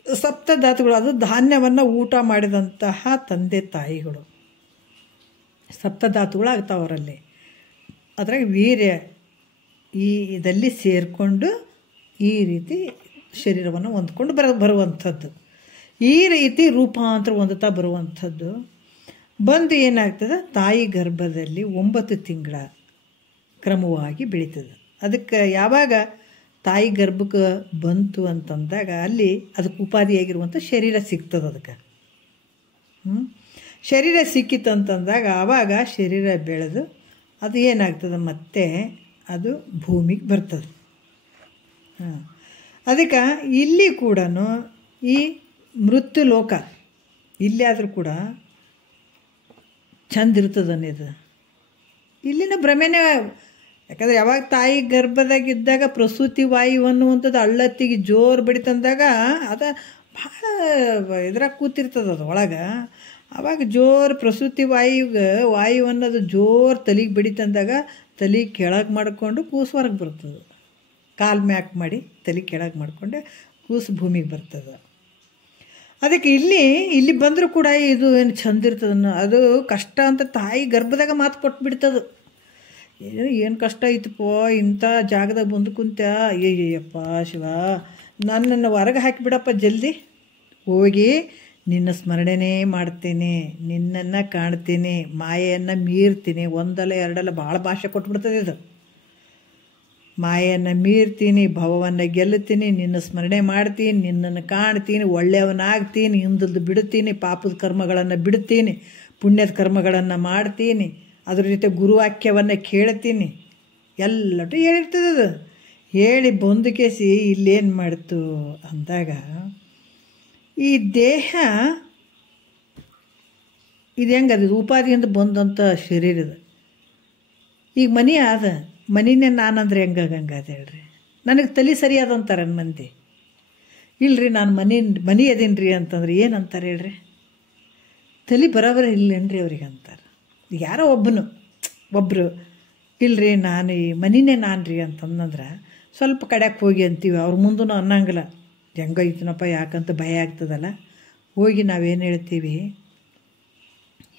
ಸಪ್ತಧಾತುಗಳು, ಅದು ಧಾನ್ಯವನ್ನು ಊಟ ಮಾಡಿದಂತಹ ತಂದೆ ತಾಯಿಗಳು ಸಪ್ತಧಾತುಗಳು ಆಗ್ತಾವೆ ಅವರಲ್ಲಿ. ಅದ್ರಾಗ ವೀರ್ಯ ಇದರಲ್ಲಿ ಸೇರಿಕೊಂಡು ಈ ರೀತಿ ಶರೀರವನ್ನು ಹೊಂದ್ಕೊಂಡು ಬರುವಂಥದ್ದು. ಈ ರೀತಿ ರೂಪಾಂತರ ಹೊಂದುತ್ತಾ ಬರುವಂಥದ್ದು. ಬಂದು ಏನಾಗ್ತದೆ? ತಾಯಿ ಗರ್ಭದಲ್ಲಿ 9 ತಿಂಗಳ ಕ್ರಮವಾಗಿ ಬೆಳೀತದೆ. ಅದಕ್ಕೆ ಯಾವಾಗ ತಾಯಿ ಗರ್ಭಕ್ಕೆ ಬಂತು ಅಂತಂದಾಗ ಅಲ್ಲಿ ಅದಕ್ಕೆ ಉಪಾಧಿಯಾಗಿರುವಂಥ ಶರೀರ ಸಿಗ್ತದೆ ಅದಕ್ಕೆ. ಶರೀರ ಸಿಕ್ಕಿತು ಅಂತಂದಾಗ ಆವಾಗ ಶರೀರ ಬೆಳೆದು ಅದು ಏನಾಗ್ತದೆ ಮತ್ತೆ ಅದು ಭೂಮಿಗೆ ಬರ್ತದೆ. ಅದಕ್ಕೆ ಇಲ್ಲಿ ಕೂಡ ಈ ಮೃತ್ಯು ಲೋಕ ಇಲ್ಲಿ ಆದರೂ ಕೂಡ ಚಂದ ಇರ್ತದನ್ನಿದು. ಇಲ್ಲಿನ ಭ್ರಮೆನೇ. ಯಾಕಂದರೆ ಯಾವಾಗ ತಾಯಿ ಗರ್ಭದಾಗಿದ್ದಾಗ ಪ್ರಸೂತಿ ವಾಯು ಅನ್ನುವಂಥದ್ದು ಹಳ್ಳತ್ತಿಗೆ ಜೋರು ಬಡಿತಂದಾಗ ಅದು ಭಾಳ ಇದ್ರಾಗ ಕೂತಿರ್ತದೆ ಅದು ಒಳಗೆ. ಆವಾಗ ಜೋರು ಪ್ರಸೂತಿ ವಾಯು ಅನ್ನೋದು ಜೋರು ತಲೆಗೆ ಬಡಿತಂದಾಗ ತಲೆ ಕೆಳಗೆ ಮಾಡಿಕೊಂಡು ಕೂಸು ಹೊರಗೆ ಬರ್ತದೆ. ಕಾಲು ಮ್ಯಾಕ್ ಮಾಡಿ ತಲೆ ಕೆಳಗೆ ಮಾಡಿಕೊಂಡೆ ಕೂಸು ಭೂಮಿಗೆ ಬರ್ತದೆ. ಅದಕ್ಕೆ ಇಲ್ಲಿ ಬಂದರೂ ಕೂಡ ಇದು ಏನು ಚಂದ ಇರ್ತದನ್ನು ಅದು ಕಷ್ಟ ಅಂತ ತಾಯಿ ಗರ್ಭದಾಗ ಮಾತು ಕೊಟ್ಬಿಡ್ತದೆ. ಏನು ಕಷ್ಟ ಐತಪ್ಪ ಇಂಥ ಜಾಗದಾಗ ಬಂದು ಕುಂತ, ಅಯ್ಯಯ್ಯಪ್ಪ ಶಿವ ನನ್ನನ್ನು ಹೊರಗೆ ಹಾಕಿಬಿಡಪ್ಪ ಜಲ್ದಿ, ಹೋಗಿ ನಿನ್ನ ಸ್ಮರಣೆನೇ ಮಾಡ್ತೇನೆ, ನಿನ್ನನ್ನು ಕಾಣ್ತೀನಿ, ಮಾಯೆಯನ್ನು ಮೀರ್ತೀನಿ. ಒಂದಲ್ಲ ಎರಡಲ್ಲ ಭಾಳ ಭಾಷೆ ಕೊಟ್ಬಿಡ್ತದೆ ಇದು. ಮಾಯೆಯನ್ನು ಮೀರ್ತೀನಿ, ಭವವನ್ನು ಗೆಲ್ಲುತ್ತೀನಿ, ನಿನ್ನ ಸ್ಮರಣೆ ಮಾಡ್ತೀನಿ, ನಿನ್ನನ್ನು ಕಾಣ್ತೀನಿ, ಒಳ್ಳೆಯವನಾಗ್ತೀನಿ, ಹಿಂದಲ್ದು ಬಿಡುತ್ತೀನಿ, ಪಾಪದ ಕರ್ಮಗಳನ್ನು ಬಿಡುತ್ತೀನಿ, ಪುಣ್ಯದ ಕರ್ಮಗಳನ್ನು ಮಾಡ್ತೀನಿ, ಅದ್ರ ಜೊತೆ ಗುರುವಾಕ್ಯವನ್ನು ಕೇಳ್ತೀನಿ, ಎಲ್ಲಟು ಹೇಳಿರ್ತದೆ ಅದು. ಹೇಳಿ ಬಂದು ಕೇಸಿ ಇಲ್ಲೇನು ಮಾಡ್ತು ಅಂದಾಗ ಈ ದೇಹ ಇದು ಹೆಂಗದು ಉಪಾಧಿಯಿಂದ ಬಂದಂಥ ಶರೀರ ಇದು. ಈಗ ಮನೆ ಆದ ಮನಿನೇ ನಾನಂದ್ರೆ ಹೆಂಗಾಗಂಗಾದ ಹೇಳ್ರಿ. ನನಗೆ ತಲೆ ಸರಿಯಾದಂತಾರೆ ನನ್ನ ಮಂದಿ. ಇಲ್ಲರಿ ನಾನು ಮನೆ ಅದೀನಿ ರೀ ಅಂತಂದ್ರೆ ಏನಂತಾರೆ ಹೇಳ್ರಿ, ತಲೆ ಬರೋಬರ ಇಲ್ಲೇನ್ರಿ ಅವ್ರಿಗೆ ಅಂತಾರೆ. ಯಾರೋ ಒಬ್ಬರು ಇಲ್ಲರಿ ನಾನು ಈ ಮನಿನೇ ನಾನು ರೀ ಅಂತಂದ್ರೆ ಸ್ವಲ್ಪ ಕಡೆಗೆ ಹೋಗಿ ಅಂತೀವಿ. ಅವ್ರ ಮುಂದೂ ಅನ್ನಂಗಿಲ್ಲ, ಹೆಂಗೈತನಪ್ಪ ಯಾಕಂತ ಭಯ ಆಗ್ತದಲ್ಲ. ಹೋಗಿ ನಾವೇನು ಹೇಳ್ತೀವಿ,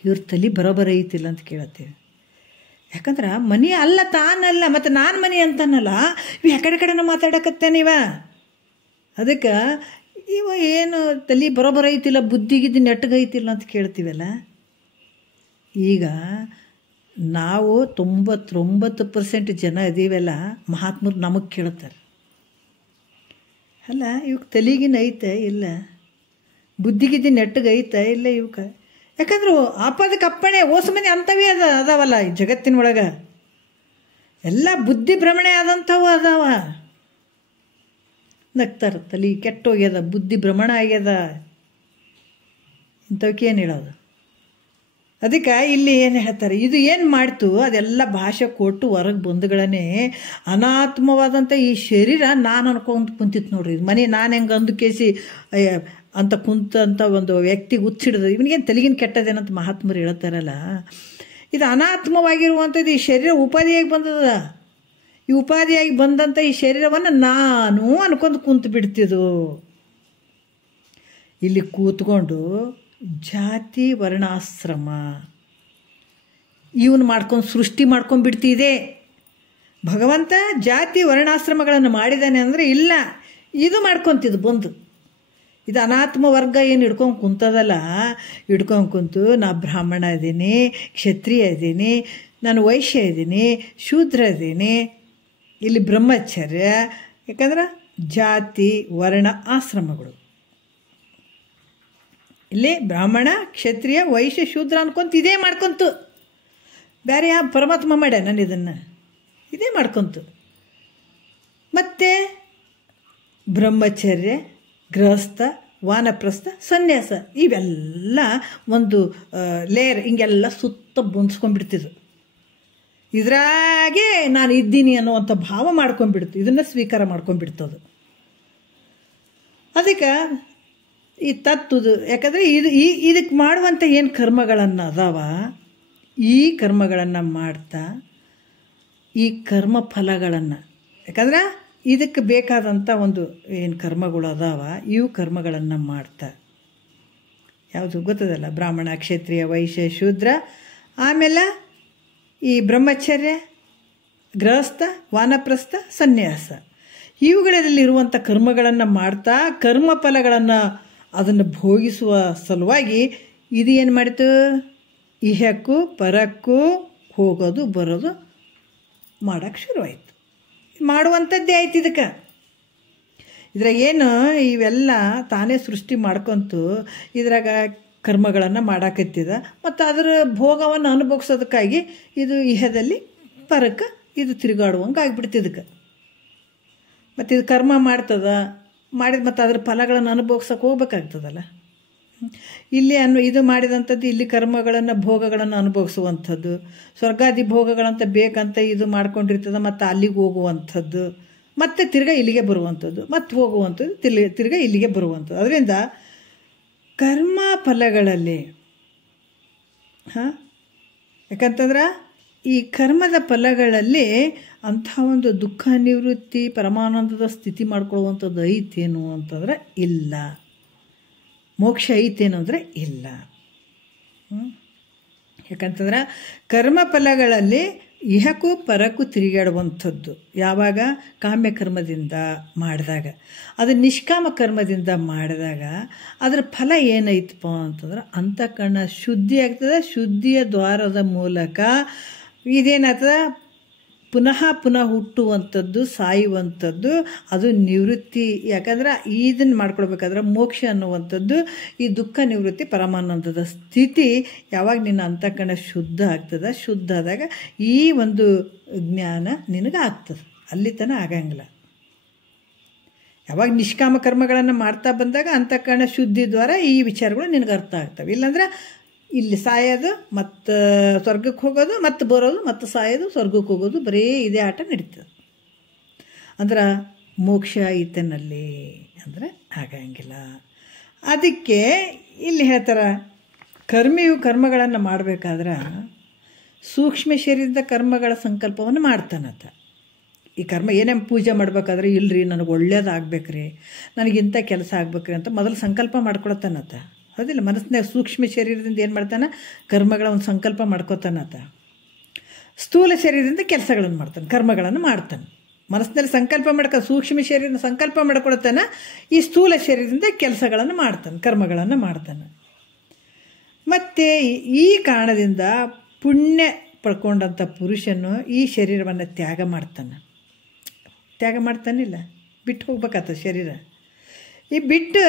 ಇವ್ರ ತಲೆ ಬರೋಬರ ಐತಿಲ್ಲ ಅಂತ ಕೇಳ್ತೀವಿ. ಯಾಕಂದ್ರೆ ಮನೆ ಅಲ್ಲ ತಾನಲ್ಲ, ಮತ್ತು ನಾನು ಮನೆ ಅಂತಾನಲ್ಲ, ಇವು ಕಡೆನ ಮಾತಾಡಕತ್ತೇನಿವ. ಅದಕ್ಕೆ ಇವ ಏನು ತಲೆ ಬರೋಬರ ಐತಿಲ್ಲ, ಬುದ್ಧಿಗಿದ್ದು ನೆಟ್ಟಗೈತಿಲ್ಲ ಅಂತ ಕೇಳ್ತೀವಲ್ಲ. ಈಗ ನಾವು 99% ಜನ ಇದೀವಲ್ಲ, ಮಹಾತ್ಮರು ನಮಗೆ ಕೇಳ್ತಾರೆ, ಅಲ್ಲ ಇವಕ್ಕೆ ತಲೆಗಿನ ಐತೆ ಇಲ್ಲ, ಬುದ್ಧಿಗಿದ್ದು ನೆಟ್ಟಗೈತೆ ಇಲ್ಲ ಇವಕ್ಕೆ. ಯಾಕಂದ್ರೆ ಆಪದಕ್ಕೆ ಅಪ್ಪಣೆ ಓಸು ಮನೆ ಅಂಥವೇ ಅದಾವಲ್ಲ ಈ ಜಗತ್ತಿನೊಳಗೆ. ಎಲ್ಲ ಬುದ್ಧಿ ಭ್ರಮಣೆ ಆದಂಥವು ಅದಾವ. ನಗ್ತಾರೆ, ತಲೆ ಕೆಟ್ಟೋಗ್ಯದ, ಬುದ್ಧಿ ಭ್ರಮಣ ಆಗ್ಯದ, ಇಂಥವಕ್ಕೆ ಏನು ಹೇಳೋದು. ಅದಕ್ಕೆ ಇಲ್ಲಿ ಏನು ಹೇಳ್ತಾರೆ, ಇದು ಏನು ಮಾಡ್ತು ಅದೆಲ್ಲ ಭಾಷೆ ಕೊಟ್ಟು ಹೊರಗೆ ಬಂದುಗಳನ್ನೇ ಅನಾತ್ಮವಾದಂಥ ಈ ಶರೀರ ನಾನು ಅನ್ಕೊಂಡು ಕುಂತಿತ್ತು ನೋಡ್ರಿ. ಇದು ಮನೆ ನಾನು ಹೆಂಗೆ ಅಂದು ಕೇಸಿ ಅಂತ ಕುಂತಂಥ ಒಂದು ವ್ಯಕ್ತಿಗೆ ಹುಚ್ಚಿಡ್ದು ಇವನಿಗೇನು ತಲೆಗಿನ ಕೆಟ್ಟದೇನಂತ ಮಹಾತ್ಮರು ಹೇಳ್ತಾರಲ್ಲ. ಇದು ಅನಾತ್ಮವಾಗಿರುವಂಥದ್ದು ಈ ಶರೀರ ಉಪಾಧಿಯಾಗಿ ಬಂದದ. ಈ ಉಪಾಧಿಯಾಗಿ ಬಂದಂಥ ಈ ಶರೀರವನ್ನು ನಾನು ಅನ್ಕೊಂಡು ಕುಂತು ಬಿಡ್ತಿದ್ದು. ಇಲ್ಲಿ ಕೂತ್ಕೊಂಡು ಜಾತಿ ವರ್ಣಾಶ್ರಮ ಇವನು ಮಾಡ್ಕೊಂಡು ಸೃಷ್ಟಿ ಮಾಡ್ಕೊಂಡ್ಬಿಡ್ತಿದೆ. ಭಗವಂತ ಜಾತಿ ವರ್ಣಾಶ್ರಮಗಳನ್ನು ಮಾಡಿದ್ದಾನೆ ಅಂದರೆ ಇಲ್ಲ, ಇದು ಮಾಡ್ಕೊತಿದ್ದು ಬಂದು. ಇದು ಅನಾತ್ಮ ವರ್ಗ ಏನು ಹಿಡ್ಕೊಂಡು ಕುಂತದಲ್ಲ, ಹಿಡ್ಕೊಂಡು ಕುಂತು ನಾ ಬ್ರಾಹ್ಮಣ ಇದ್ದೀನಿ, ಕ್ಷತ್ರಿಯ ಇದ್ದೀನಿ, ನಾನು ವೈಶ್ಯ ಇದ್ದೀನಿ, ಶೂದ್ರ ಇದ್ದೀನಿ, ಇಲ್ಲಿ ಬ್ರಹ್ಮಚರ್ಯ. ಯಾಕಂದ್ರೆ ಜಾತಿ ವರ್ಣ ಆಶ್ರಮಗಳು ಇಲ್ಲಿ ಬ್ರಾಹ್ಮಣ ಕ್ಷತ್ರಿಯ ವೈಶ್ಯ ಶೂದ್ರ ಅನ್ಕೊಂತ ಇದೇ ಮಾಡ್ಕೊಂತು. ಬೇರೆ ಯಾವ ಪರಮಾತ್ಮ ಮಾಡ್ಯ ನಾನು ಇದನ್ನು ಇದೇ ಮಾಡ್ಕೊಂತು. ಮತ್ತು ಬ್ರಹ್ಮಚರ್ಯ, ಗೃಹಸ್ಥ, ವಾನಪ್ರಸ್ಥ, ಸನ್ಯಾಸ ಇವೆಲ್ಲ ಒಂದು ಲೇಯರ್ ಹಿಂಗೆಲ್ಲ ಸುತ್ತ ಬಂದ್ಸ್ಕೊಂಡ್ಬಿಡ್ತಿದ್ರು. ಇದ್ರಾಗೆ ನಾನು ಇದ್ದೀನಿ ಅನ್ನುವಂಥ ಭಾವ ಮಾಡ್ಕೊಂಡ್ಬಿಡ್ತು, ಇದನ್ನು ಸ್ವೀಕಾರ ಮಾಡ್ಕೊಂಡ್ಬಿಡ್ತದು. ಅದಕ್ಕೆ ಈ ತತ್ವದು ಯಾಕಂದರೆ ಇದಕ್ಕೆ ಮಾಡುವಂಥ ಏನು ಕರ್ಮಗಳನ್ನು ಅದಾವ, ಈ ಕರ್ಮಗಳನ್ನು ಮಾಡ್ತಾ ಈ ಕರ್ಮ ಫಲಗಳನ್ನು, ಯಾಕಂದ್ರೆ ಇದಕ್ಕೆ ಬೇಕಾದಂಥ ಒಂದು ಏನು ಕರ್ಮಗಳು ಅದಾವ ಇವು ಕರ್ಮಗಳನ್ನು ಮಾಡ್ತಾ, ಯಾವುದು ಗೊತ್ತದಲ್ಲ, ಬ್ರಾಹ್ಮಣ ಕ್ಷತ್ರಿಯ ವೈಶ್ಯ ಶೂದ್ರ, ಆಮೇಲೆ ಈ ಬ್ರಹ್ಮಚರ್ಯ, ಗೃಹಸ್ಥ, ವಾನಪ್ರಸ್ಥ, ಸನ್ಯಾಸ ಇವುಗಳಲ್ಲಿರುವಂಥ ಕರ್ಮಗಳನ್ನು ಮಾಡ್ತಾ ಕರ್ಮ ಫಲಗಳನ್ನು ಅದನ್ನು ಭೋಗಿಸುವ ಸಲುವಾಗಿ ಇದು ಏನು ಮಾಡಿತು, ಇಹಕ್ಕೂ ಪರಕ್ಕೂ ಹೋಗೋದು ಬರೋದು ಮಾಡೋಕ್ಕೆ ಶುರುವಾಯಿತು. ಮಾಡುವಂಥದ್ದೇ ಆಯ್ತು ಇದಕ್ಕೆ. ಇದ್ರಾಗ ಏನು ಇವೆಲ್ಲ ತಾನೇ ಸೃಷ್ಟಿ ಮಾಡ್ಕೊಂತು ಇದ್ರಾಗ ಕರ್ಮಗಳನ್ನು ಮಾಡಾಕತ್ತಿದ ಮತ್ತು ಅದರ ಭೋಗವನ್ನು ಅನುಭವಿಸೋದಕ್ಕಾಗಿ ಇದು ಇಹದಲ್ಲಿ ಪರಕ್ಕೆ ಇದು ತಿರುಗಾಡುವಂಗೆ ಆಗಿಬಿಡ್ತಿದ್ದಕ್ಕೆ. ಮತ್ತು ಇದು ಕರ್ಮ ಮಾಡಿದ ಮತ್ತು ಅದ್ರ ಫಲಗಳನ್ನು ಅನುಭವಿಸೋಕೆ ಹೋಗ್ಬೇಕಾಗ್ತದಲ್ಲ. ಇಲ್ಲಿ ಇದು ಮಾಡಿದಂಥದ್ದು ಇಲ್ಲಿ ಕರ್ಮಗಳನ್ನು ಭೋಗಗಳನ್ನು ಅನುಭವಿಸುವಂಥದ್ದು, ಸ್ವರ್ಗಾದಿ ಭೋಗಗಳಂತ ಬೇಕಂತ ಇದು ಮಾಡ್ಕೊಂಡಿರ್ತದೆ ಮತ್ತು ಅಲ್ಲಿಗೆ ಹೋಗುವಂಥದ್ದು, ಮತ್ತು ತಿರ್ಗಾ ಇಲ್ಲಿಗೆ ಬರುವಂಥದ್ದು, ಮತ್ತು ಹೋಗುವಂಥದ್ದು, ತಿರ್ಗಾ ಇಲ್ಲಿಗೆ ಬರುವಂಥದ್ದು. ಅದರಿಂದ ಕರ್ಮ ಫಲಗಳಲ್ಲಿ ಯಾಕಂತಂದ್ರೆ ಈ ಕರ್ಮದ ಫಲಗಳಲ್ಲಿ ಅಂಥ ಒಂದು ದುಃಖ ನಿವೃತ್ತಿ ಪರಮಾನಂದದ ಸ್ಥಿತಿ ಮಾಡ್ಕೊಳ್ಳುವಂಥದ್ದು ಐತೇನು ಅಂತಂದ್ರೆ ಇಲ್ಲ. ಮೋಕ್ಷ ಐತೇನು ಅಂದರೆ ಇಲ್ಲ. ಯಾಕಂತಂದ್ರೆ ಕರ್ಮ ಫಲಗಳಲ್ಲಿ ಇಹಕ್ಕೂ ಪರಕ್ಕೂ ತಿರುಗಾಡುವಂಥದ್ದು ಯಾವಾಗ ಕಾಮ್ಯ ಕರ್ಮದಿಂದ ಮಾಡಿದಾಗ, ಅದು ನಿಷ್ಕಾಮ ಕರ್ಮದಿಂದ ಮಾಡಿದಾಗ ಅದರ ಫಲ ಏನೈತಪ್ಪ ಅಂತಂದ್ರೆ ಅಂತಃಕರಣ ಶುದ್ಧಿ ಆಗ್ತದೆ. ಶುದ್ಧಿಯ ದ್ವಾರದ ಮೂಲಕ ಇದೇನಾಗ್ತದೆ, ಪುನಃ ಹುಟ್ಟುವಂಥದ್ದು, ಸಾಯುವಂಥದ್ದು, ಅದು ನಿವೃತ್ತಿ. ಯಾಕಂದ್ರೆ ಇದನ್ನು ಮಾಡ್ಕೊಳ್ಬೇಕಾದ್ರೆ ಮೋಕ್ಷ ಅನ್ನುವಂಥದ್ದು ಈ ದುಃಖ ನಿವೃತ್ತಿ ಪರಮಾನಂದದ ಸ್ಥಿತಿ ಯಾವಾಗ ನಿನ್ನ ಅಂತಃಕರಣ ಶುದ್ಧ ಆಗ್ತದೆ. ಶುದ್ಧ ಆದಾಗ ಈ ಒಂದು ಜ್ಞಾನ ನಿನಗೆ ಆಗ್ತದೆ, ಅಲ್ಲಿ ತನಕ ಆಗಂಗಿಲ್ಲ. ಯಾವಾಗ ನಿಷ್ಕಾಮ ಕರ್ಮಗಳನ್ನು ಮಾಡ್ತಾ ಬಂದಾಗ ಅಂತಃಕರಣ ಶುದ್ಧಿ ದ್ವಾರ ಈ ವಿಚಾರಗಳು ನಿನಗೆ ಅರ್ಥ ಆಗ್ತವೆ. ಇಲ್ಲಾಂದ್ರೆ ಇಲ್ಲಿ ಸಾಯೋದು ಮತ್ತು ಸ್ವರ್ಗಕ್ಕೆ ಹೋಗೋದು, ಮತ್ತು ಬರೋದು, ಮತ್ತು ಸಾಯೋದು, ಸ್ವರ್ಗಕ್ಕೆ ಹೋಗೋದು, ಬರೀ ಇದೇ ಆಟ ನಡೀತದೆ. ಅಂದ್ರೆ ಮೋಕ್ಷ ಈತನಲ್ಲಿ ಅಂದರೆ ಆಗಂಗಿಲ್ಲ. ಅದಕ್ಕೆ ಇಲ್ಲಿ ಹೇಳ್ತಾರೆ, ಕರ್ಮಿಯು ಕರ್ಮಗಳನ್ನು ಮಾಡಬೇಕಾದ್ರೆ ಸೂಕ್ಷ್ಮ ಶರೀರದ ಕರ್ಮಗಳ ಸಂಕಲ್ಪವನ್ನು ಮಾಡ್ತಾನಂತ. ಈ ಕರ್ಮ ಏನೇ ಪೂಜೆ ಮಾಡ್ಬೇಕಾದ್ರೆ ಇಲ್ಲರಿ ನನಗೆ ಒಳ್ಳೇದಾಗಬೇಕ್ರಿ, ನನಗಿಂಥ ಕೆಲಸ ಆಗ್ಬೇಕ್ರಿ ಅಂತ ಮೊದಲು ಸಂಕಲ್ಪ ಮಾಡ್ಕೊಳತ್ತಾನತ್ತ. ಹೌದಿಲ್ಲ? ಮನಸ್ಸಿನಾಗ ಸೂಕ್ಷ್ಮ ಶರೀರದಿಂದ ಏನು ಮಾಡ್ತಾನೆ, ಕರ್ಮಗಳ ಒಂದು ಸಂಕಲ್ಪ ಮಾಡ್ಕೋತಾನತ್ತ. ಸ್ಥೂಲ ಶರೀರದಿಂದ ಕೆಲಸಗಳನ್ನು ಮಾಡ್ತಾನೆ, ಕರ್ಮಗಳನ್ನು ಮಾಡ್ತಾನೆ. ಮನಸ್ಸಿನಲ್ಲಿ ಸಂಕಲ್ಪ ಸೂಕ್ಷ್ಮ ಶರೀರದ ಸಂಕಲ್ಪ ಮಾಡ್ಕೊಳ್ತಾನೆ, ಈ ಸ್ಥೂಲ ಶರೀರದಿಂದ ಕೆಲಸಗಳನ್ನು ಮಾಡ್ತಾನೆ, ಕರ್ಮಗಳನ್ನು ಮಾಡ್ತಾನೆ. ಮತ್ತು ಈ ಕಾರಣದಿಂದ ಪುಣ್ಯ ಪಡ್ಕೊಂಡಂಥ ಪುರುಷನು ಈ ಶರೀರವನ್ನು ತ್ಯಾಗ ಮಾಡ್ತಾನಿಲ್ಲ, ಬಿಟ್ಟು ಹೋಗ್ಬೇಕಾಗ್ತದೆ ಶರೀರ. ಈ ಬಿಟ್ಟು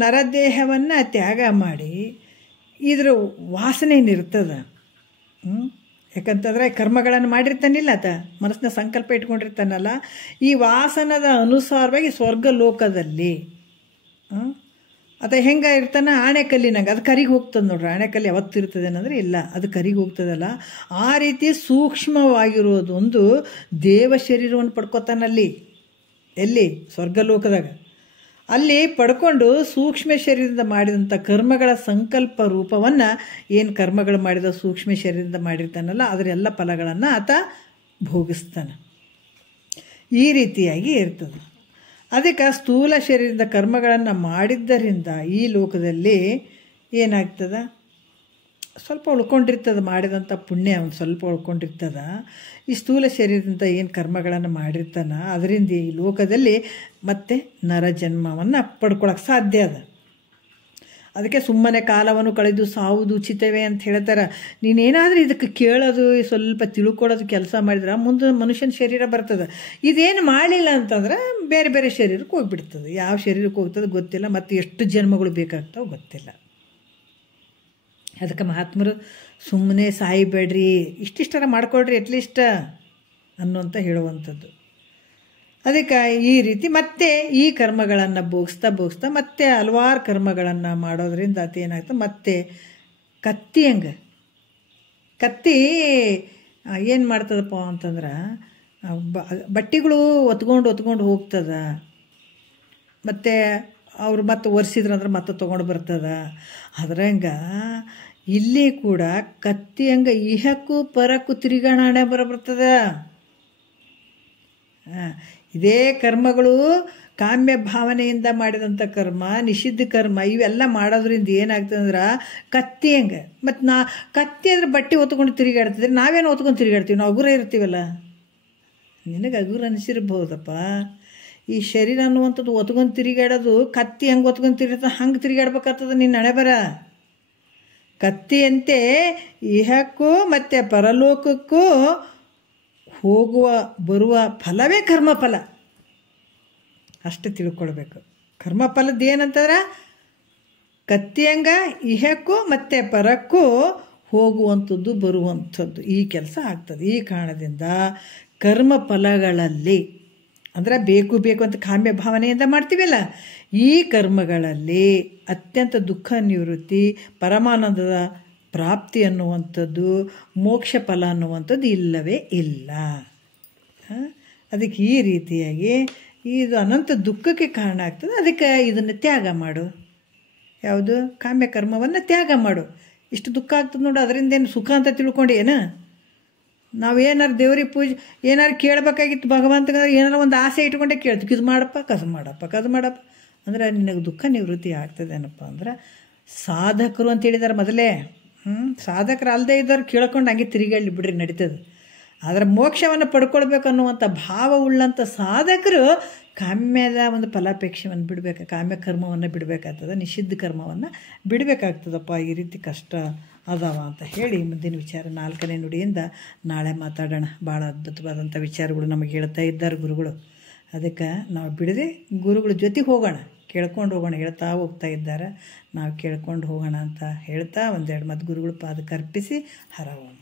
ನರದೇಹವನ್ನು ತ್ಯಾಗ ಮಾಡಿ ಇದ್ರ ವಾಸನೆ ಏನಿರ್ತದೆ. ಯಾಕಂತಂದರೆ ಕರ್ಮಗಳನ್ನು ಮಾಡಿರ್ತಾನಿಲ್ಲ ಆತ, ಮನಸ್ಸಿನ ಸಂಕಲ್ಪ ಇಟ್ಕೊಂಡಿರ್ತಾನಲ್ಲ, ಈ ವಾಸನದ ಅನುಸಾರವಾಗಿ ಸ್ವರ್ಗ ಲೋಕದಲ್ಲಿ ಆತ ಹೆಂಗೆ ಇರ್ತಾನೆ, ಆಣೆಕಲ್ಲಿನಾಗ ಅದು ಕರಿಗೆ ಹೋಗ್ತದೆ ನೋಡ್ರಿ. ಆಣೆಕಲ್ಲು ಯಾವತ್ತು ಇರ್ತದೆ ಅನ್ನೋದ್ರೆ ಇಲ್ಲ, ಅದು ಕರಿಗೆ ಹೋಗ್ತದಲ್ಲ. ಆ ರೀತಿ ಸೂಕ್ಷ್ಮವಾಗಿರೋದು ಒಂದು ದೇವ ಶರೀರವನ್ನು ಪಡ್ಕೋತಾನಲ್ಲಿ. ಎಲ್ಲಿ? ಸ್ವರ್ಗಲೋಕದಾಗ. ಅಲ್ಲಿ ಪಡ್ಕೊಂಡು ಸೂಕ್ಷ್ಮ ಶರೀರದಿಂದ ಮಾಡಿದಂಥ ಕರ್ಮಗಳ ಸಂಕಲ್ಪ ರೂಪವನ್ನು, ಏನು ಕರ್ಮಗಳು ಮಾಡಿದ ಸೂಕ್ಷ್ಮ ಶರೀರದಿಂದ ಮಾಡಿರ್ತಾನಲ್ಲ ಅದರೆಲ್ಲ ಫಲಗಳನ್ನು ಆತ ಭೋಗಿಸ್ತಾನೆ. ಈ ರೀತಿಯಾಗಿ ಇರ್ತದೆ. ಅದಕ್ಕೆ ಸ್ಥೂಲ ಶರೀರದ ಕರ್ಮಗಳನ್ನು ಮಾಡಿದ್ದರಿಂದ ಈ ಲೋಕದಲ್ಲಿ ಏನಾಗ್ತದೆ, ಸ್ವಲ್ಪ ಉಳ್ಕೊಂಡಿರ್ತದೆ, ಮಾಡಿದಂಥ ಪುಣ್ಯ ಒಂದು ಸ್ವಲ್ಪ ಉಳ್ಕೊಂಡಿರ್ತದೆ. ಈ ಸ್ಥೂಲ ಶರೀರದಿಂದ ಏನು ಕರ್ಮಗಳನ್ನು ಮಾಡಿರ್ತಾನೆ ಅದರಿಂದ ಈ ಲೋಕದಲ್ಲಿ ಮತ್ತೆ ನರಜನ್ಮವನ್ನು ಪಡ್ಕೊಳಕ್ಕೆ ಸಾಧ್ಯ ಅದ. ಅದಕ್ಕೆ ಸುಮ್ಮನೆ ಕಾಲವನ್ನು ಕಳೆದು ಸಾವುದು ಉಚಿತವೇ ಅಂತ ಹೇಳ್ತಾರೆ. ನೀನೇನಾದರೂ ಇದಕ್ಕೆ ಕೇಳೋದು, ಸ್ವಲ್ಪ ತಿಳ್ಕೊಳ್ಳೋದು ಕೆಲಸ ಮಾಡಿದ್ರೆ ಮುಂದೆ ಮನುಷ್ಯನ ಶರೀರ ಬರ್ತದೆ. ಇದೇನು ಮಾಡಲಿಲ್ಲ ಅಂತಂದ್ರೆ ಬೇರೆ ಬೇರೆ ಶರೀರಕ್ಕೆ ಹೋಗ್ಬಿಡ್ತದೆ. ಯಾವ ಶರೀರಕ್ಕೆ ಹೋಗ್ತದೆ ಗೊತ್ತಿಲ್ಲ, ಮತ್ತು ಎಷ್ಟು ಜನ್ಮಗಳು ಬೇಕಾಗ್ತಾವೆ ಗೊತ್ತಿಲ್ಲ. ಅದಕ್ಕೆ ಮಹಾತ್ಮರು ಸುಮ್ಮನೆ ಸಾಯಿಬೇಡ್ರಿ, ಇಷ್ಟಿಷ್ಟರ ಮಾಡ್ಕೊಳ್ರಿ ಅಟ್ಲೀಸ್ಟ್ ಅನ್ನುವಂತ ಹೇಳುವಂಥದ್ದು. ಅದಕ್ಕೆ ಈ ರೀತಿ ಮತ್ತೆ ಈ ಕರ್ಮಗಳನ್ನು ಭೋಗಿಸ್ತಾ ಮತ್ತೆ ಹಲವಾರು ಕರ್ಮಗಳನ್ನು ಮಾಡೋದ್ರಿಂದ ಅದೇನಾಗ್ತದೆ, ಮತ್ತೆ ಕತ್ತಿ ಹಂಗೆ ಕತ್ತಿ ಏನು ಮಾಡ್ತದಪ್ಪ ಅಂತಂದ್ರೆ ಬಟ್ಟೆಗಳು ಒತ್ಕೊಂಡು ಹೋಗ್ತದ, ಮತ್ತು ಅವ್ರು ಮತ್ತೆ ಒರೆಸಿದ್ರಂದ್ರೆ ಮತ್ತೆ ತೊಗೊಂಡು ಬರ್ತದ. ಅದ್ರಂಗೆ ಇಲ್ಲಿ ಕೂಡ ಕತ್ತಿ ಹಂಗೆ ಇಹಕ್ಕೂ ಪರಕ್ಕೂ ತಿರುಗಾಣೆ ಬರ್ತದ. ಇದೇ ಕರ್ಮಗಳು ಕಾಮ್ಯ ಭಾವನೆಯಿಂದ ಮಾಡಿದಂಥ ಕರ್ಮ, ನಿಷಿದ್ಧ ಕರ್ಮ, ಇವೆಲ್ಲ ಮಾಡೋದ್ರಿಂದ ಏನಾಗ್ತದೆ ಅಂದ್ರೆ ಕತ್ತಿ ಹಂಗೆ. ಮತ್ತು ಕತ್ತಿ ಅಂದ್ರೆ ಬಟ್ಟೆ ಹೊತ್ಕೊಂಡು ತಿರುಗಾಡ್ತಿದ್ರೆ ನಾವೇನು ಹೊತ್ಕೊಂಡು ತಿರುಗಾಡ್ತೀವಿ, ನಾವು ಹಗುರ ಇರ್ತೀವಲ್ಲ. ನಿನಗೆ ಹಗುರ ಅನಿಸಿರ್ಬೋದಪ್ಪ, ಈ ಶರೀರ ಅನ್ನುವಂಥದ್ದು ಹೊತ್ಕೊಂಡು ತಿರುಗಾಡೋದು ಕತ್ತಿ ಹಂಗೆ ಹೊತ್ಕೊಂಡು ತಿರುಗಾಡ್ತದೆ, ಹಂಗೆ ತಿರುಗಾಡ್ಬೇಕಾಗ್ತದೆ ನಿನ್ನ ಹಣೆ ಬರ. ಕತ್ತಿಯಂತೆ ಇಹಕ್ಕೂ ಮತ್ತು ಪರಲೋಕಕ್ಕೂ ಹೋಗುವ ಬರುವ ಫಲವೇ ಕರ್ಮಫಲ. ಅಷ್ಟು ತಿಳ್ಕೊಳ್ಬೇಕು. ಕರ್ಮಫಲದ್ದು ಏನಂತಂದ್ರೆ ಕತ್ತಿಯಂಗ ಇಹಕ್ಕೂ ಮತ್ತು ಪರಕ್ಕೂ ಹೋಗುವಂಥದ್ದು ಬರುವಂಥದ್ದು ಈ ಕೆಲಸ ಆಗ್ತದೆ. ಈ ಕಾರಣದಿಂದ ಕರ್ಮಫಲಗಳಲ್ಲಿ ಅಂದರೆ ಬೇಕು ಬೇಕು ಅಂತ ಕಾಮ್ಯ ಭಾವನೆಯಿಂದ ಮಾಡ್ತೀವಲ್ಲ, ಈ ಕರ್ಮಗಳಲ್ಲಿ ಅತ್ಯಂತ ದುಃಖ ನಿವೃತ್ತಿ, ಪರಮಾನಂದದ ಪ್ರಾಪ್ತಿ ಅನ್ನುವಂಥದ್ದು, ಮೋಕ್ಷ ಫಲ ಅನ್ನುವಂಥದ್ದು ಇಲ್ಲವೇ ಇಲ್ಲ. ಅದಕ್ಕೆ ಈ ರೀತಿಯಾಗಿ ಇದು ಅನಂತ ದುಃಖಕ್ಕೆ ಕಾರಣ ಆಗ್ತದೆ. ಅದಕ್ಕೆ ಇದನ್ನು ತ್ಯಾಗ ಮಾಡು. ಯಾವುದು? ಕಾಮ್ಯ ಕರ್ಮವನ್ನು ತ್ಯಾಗ ಮಾಡು. ಇಷ್ಟು ದುಃಖ ಆಗ್ತದೆ ನೋಡು, ಅದರಿಂದ ಏನು ಸುಖ ಅಂತ ತಿಳ್ಕೊಂಡೇನು? ನಾವು ಏನಾರು ದೇವ್ರಿಗೆ ಪೂಜೆ ಏನಾರು ಕೇಳಬೇಕಾಗಿತ್ತು ಭಗವಂತಗೆ, ಏನಾರು ಒಂದು ಆಸೆ ಇಟ್ಕೊಂಡೆ ಕೇಳ್ತೀವಿ, ಇದು ಮಾಡಪ್ಪ ಕಸು ಮಾಡಪ್ಪ ಕದು ಮಾಡಪ್ಪ ಅಂದರೆ ನಿನಗೆ ದುಃಖ ನಿವೃತ್ತಿ ಆಗ್ತದೆ. ಏನಪ್ಪ ಅಂದ್ರೆ ಸಾಧಕರು ಅಂತ ಹೇಳಿದಾರೆ ಮೊದಲೇ. ಸಾಧಕರು ಅಲ್ಲದೆ ಇದ್ದವ್ರು ಕೇಳ್ಕೊಂಡು ಹಂಗೆ ತಿರುಗಾಡಿ ಬಿಡ್ರಿ ನಡೀತದೆ. ಆದರೆ ಮೋಕ್ಷವನ್ನು ಪಡ್ಕೊಳ್ಬೇಕು ಅನ್ನುವಂಥ ಭಾವ ಉಳ್ಳಂಥ ಸಾಧಕರು ಕಾಮ್ಯದ ಒಂದು ಫಲಾಪೇಕ್ಷೆಯನ್ನು ಬಿಡಬೇಕು, ಕಾಮ್ಯ ಕರ್ಮವನ್ನು ಬಿಡಬೇಕಾಗ್ತದೆ, ನಿಷಿದ್ಧ ಕರ್ಮವನ್ನು ಬಿಡಬೇಕಾಗ್ತದಪ್ಪ. ಈ ರೀತಿ ಕಷ್ಟ ಅದಾವ ಅಂತ ಹೇಳಿ ಮುಂದಿನ ವಿಚಾರ 4ನೇ ನುಡಿಯಿಂದ ನಾಳೆ ಮಾತಾಡೋಣ. ಭಾಳ ಅದ್ಭುತವಾದಂಥ ವಿಚಾರಗಳು ನಮಗೆ ಹೇಳ್ತಾ ಇದ್ದಾರೆ ಗುರುಗಳು. ಅದಕ್ಕೆ ನಾವು ಬಿಡದೆ ಗುರುಗಳ ಜೊತೆಗೆ ಹೋಗೋಣ, ಕೇಳ್ಕೊಂಡು ಹೋಗೋಣ. ಹೇಳ್ತಾ ಹೋಗ್ತಾ ಇದ್ದಾರೆ, ನಾವು ಕೇಳ್ಕೊಂಡು ಹೋಗೋಣ ಅಂತ ಹೇಳ್ತಾ ಒಂದೆರಡು ಮತ್ತು ಗುರುಗಳ ಪಾದಕ್ಕೆ ಅರ್ಪಿಸಿ ಹರவோம்.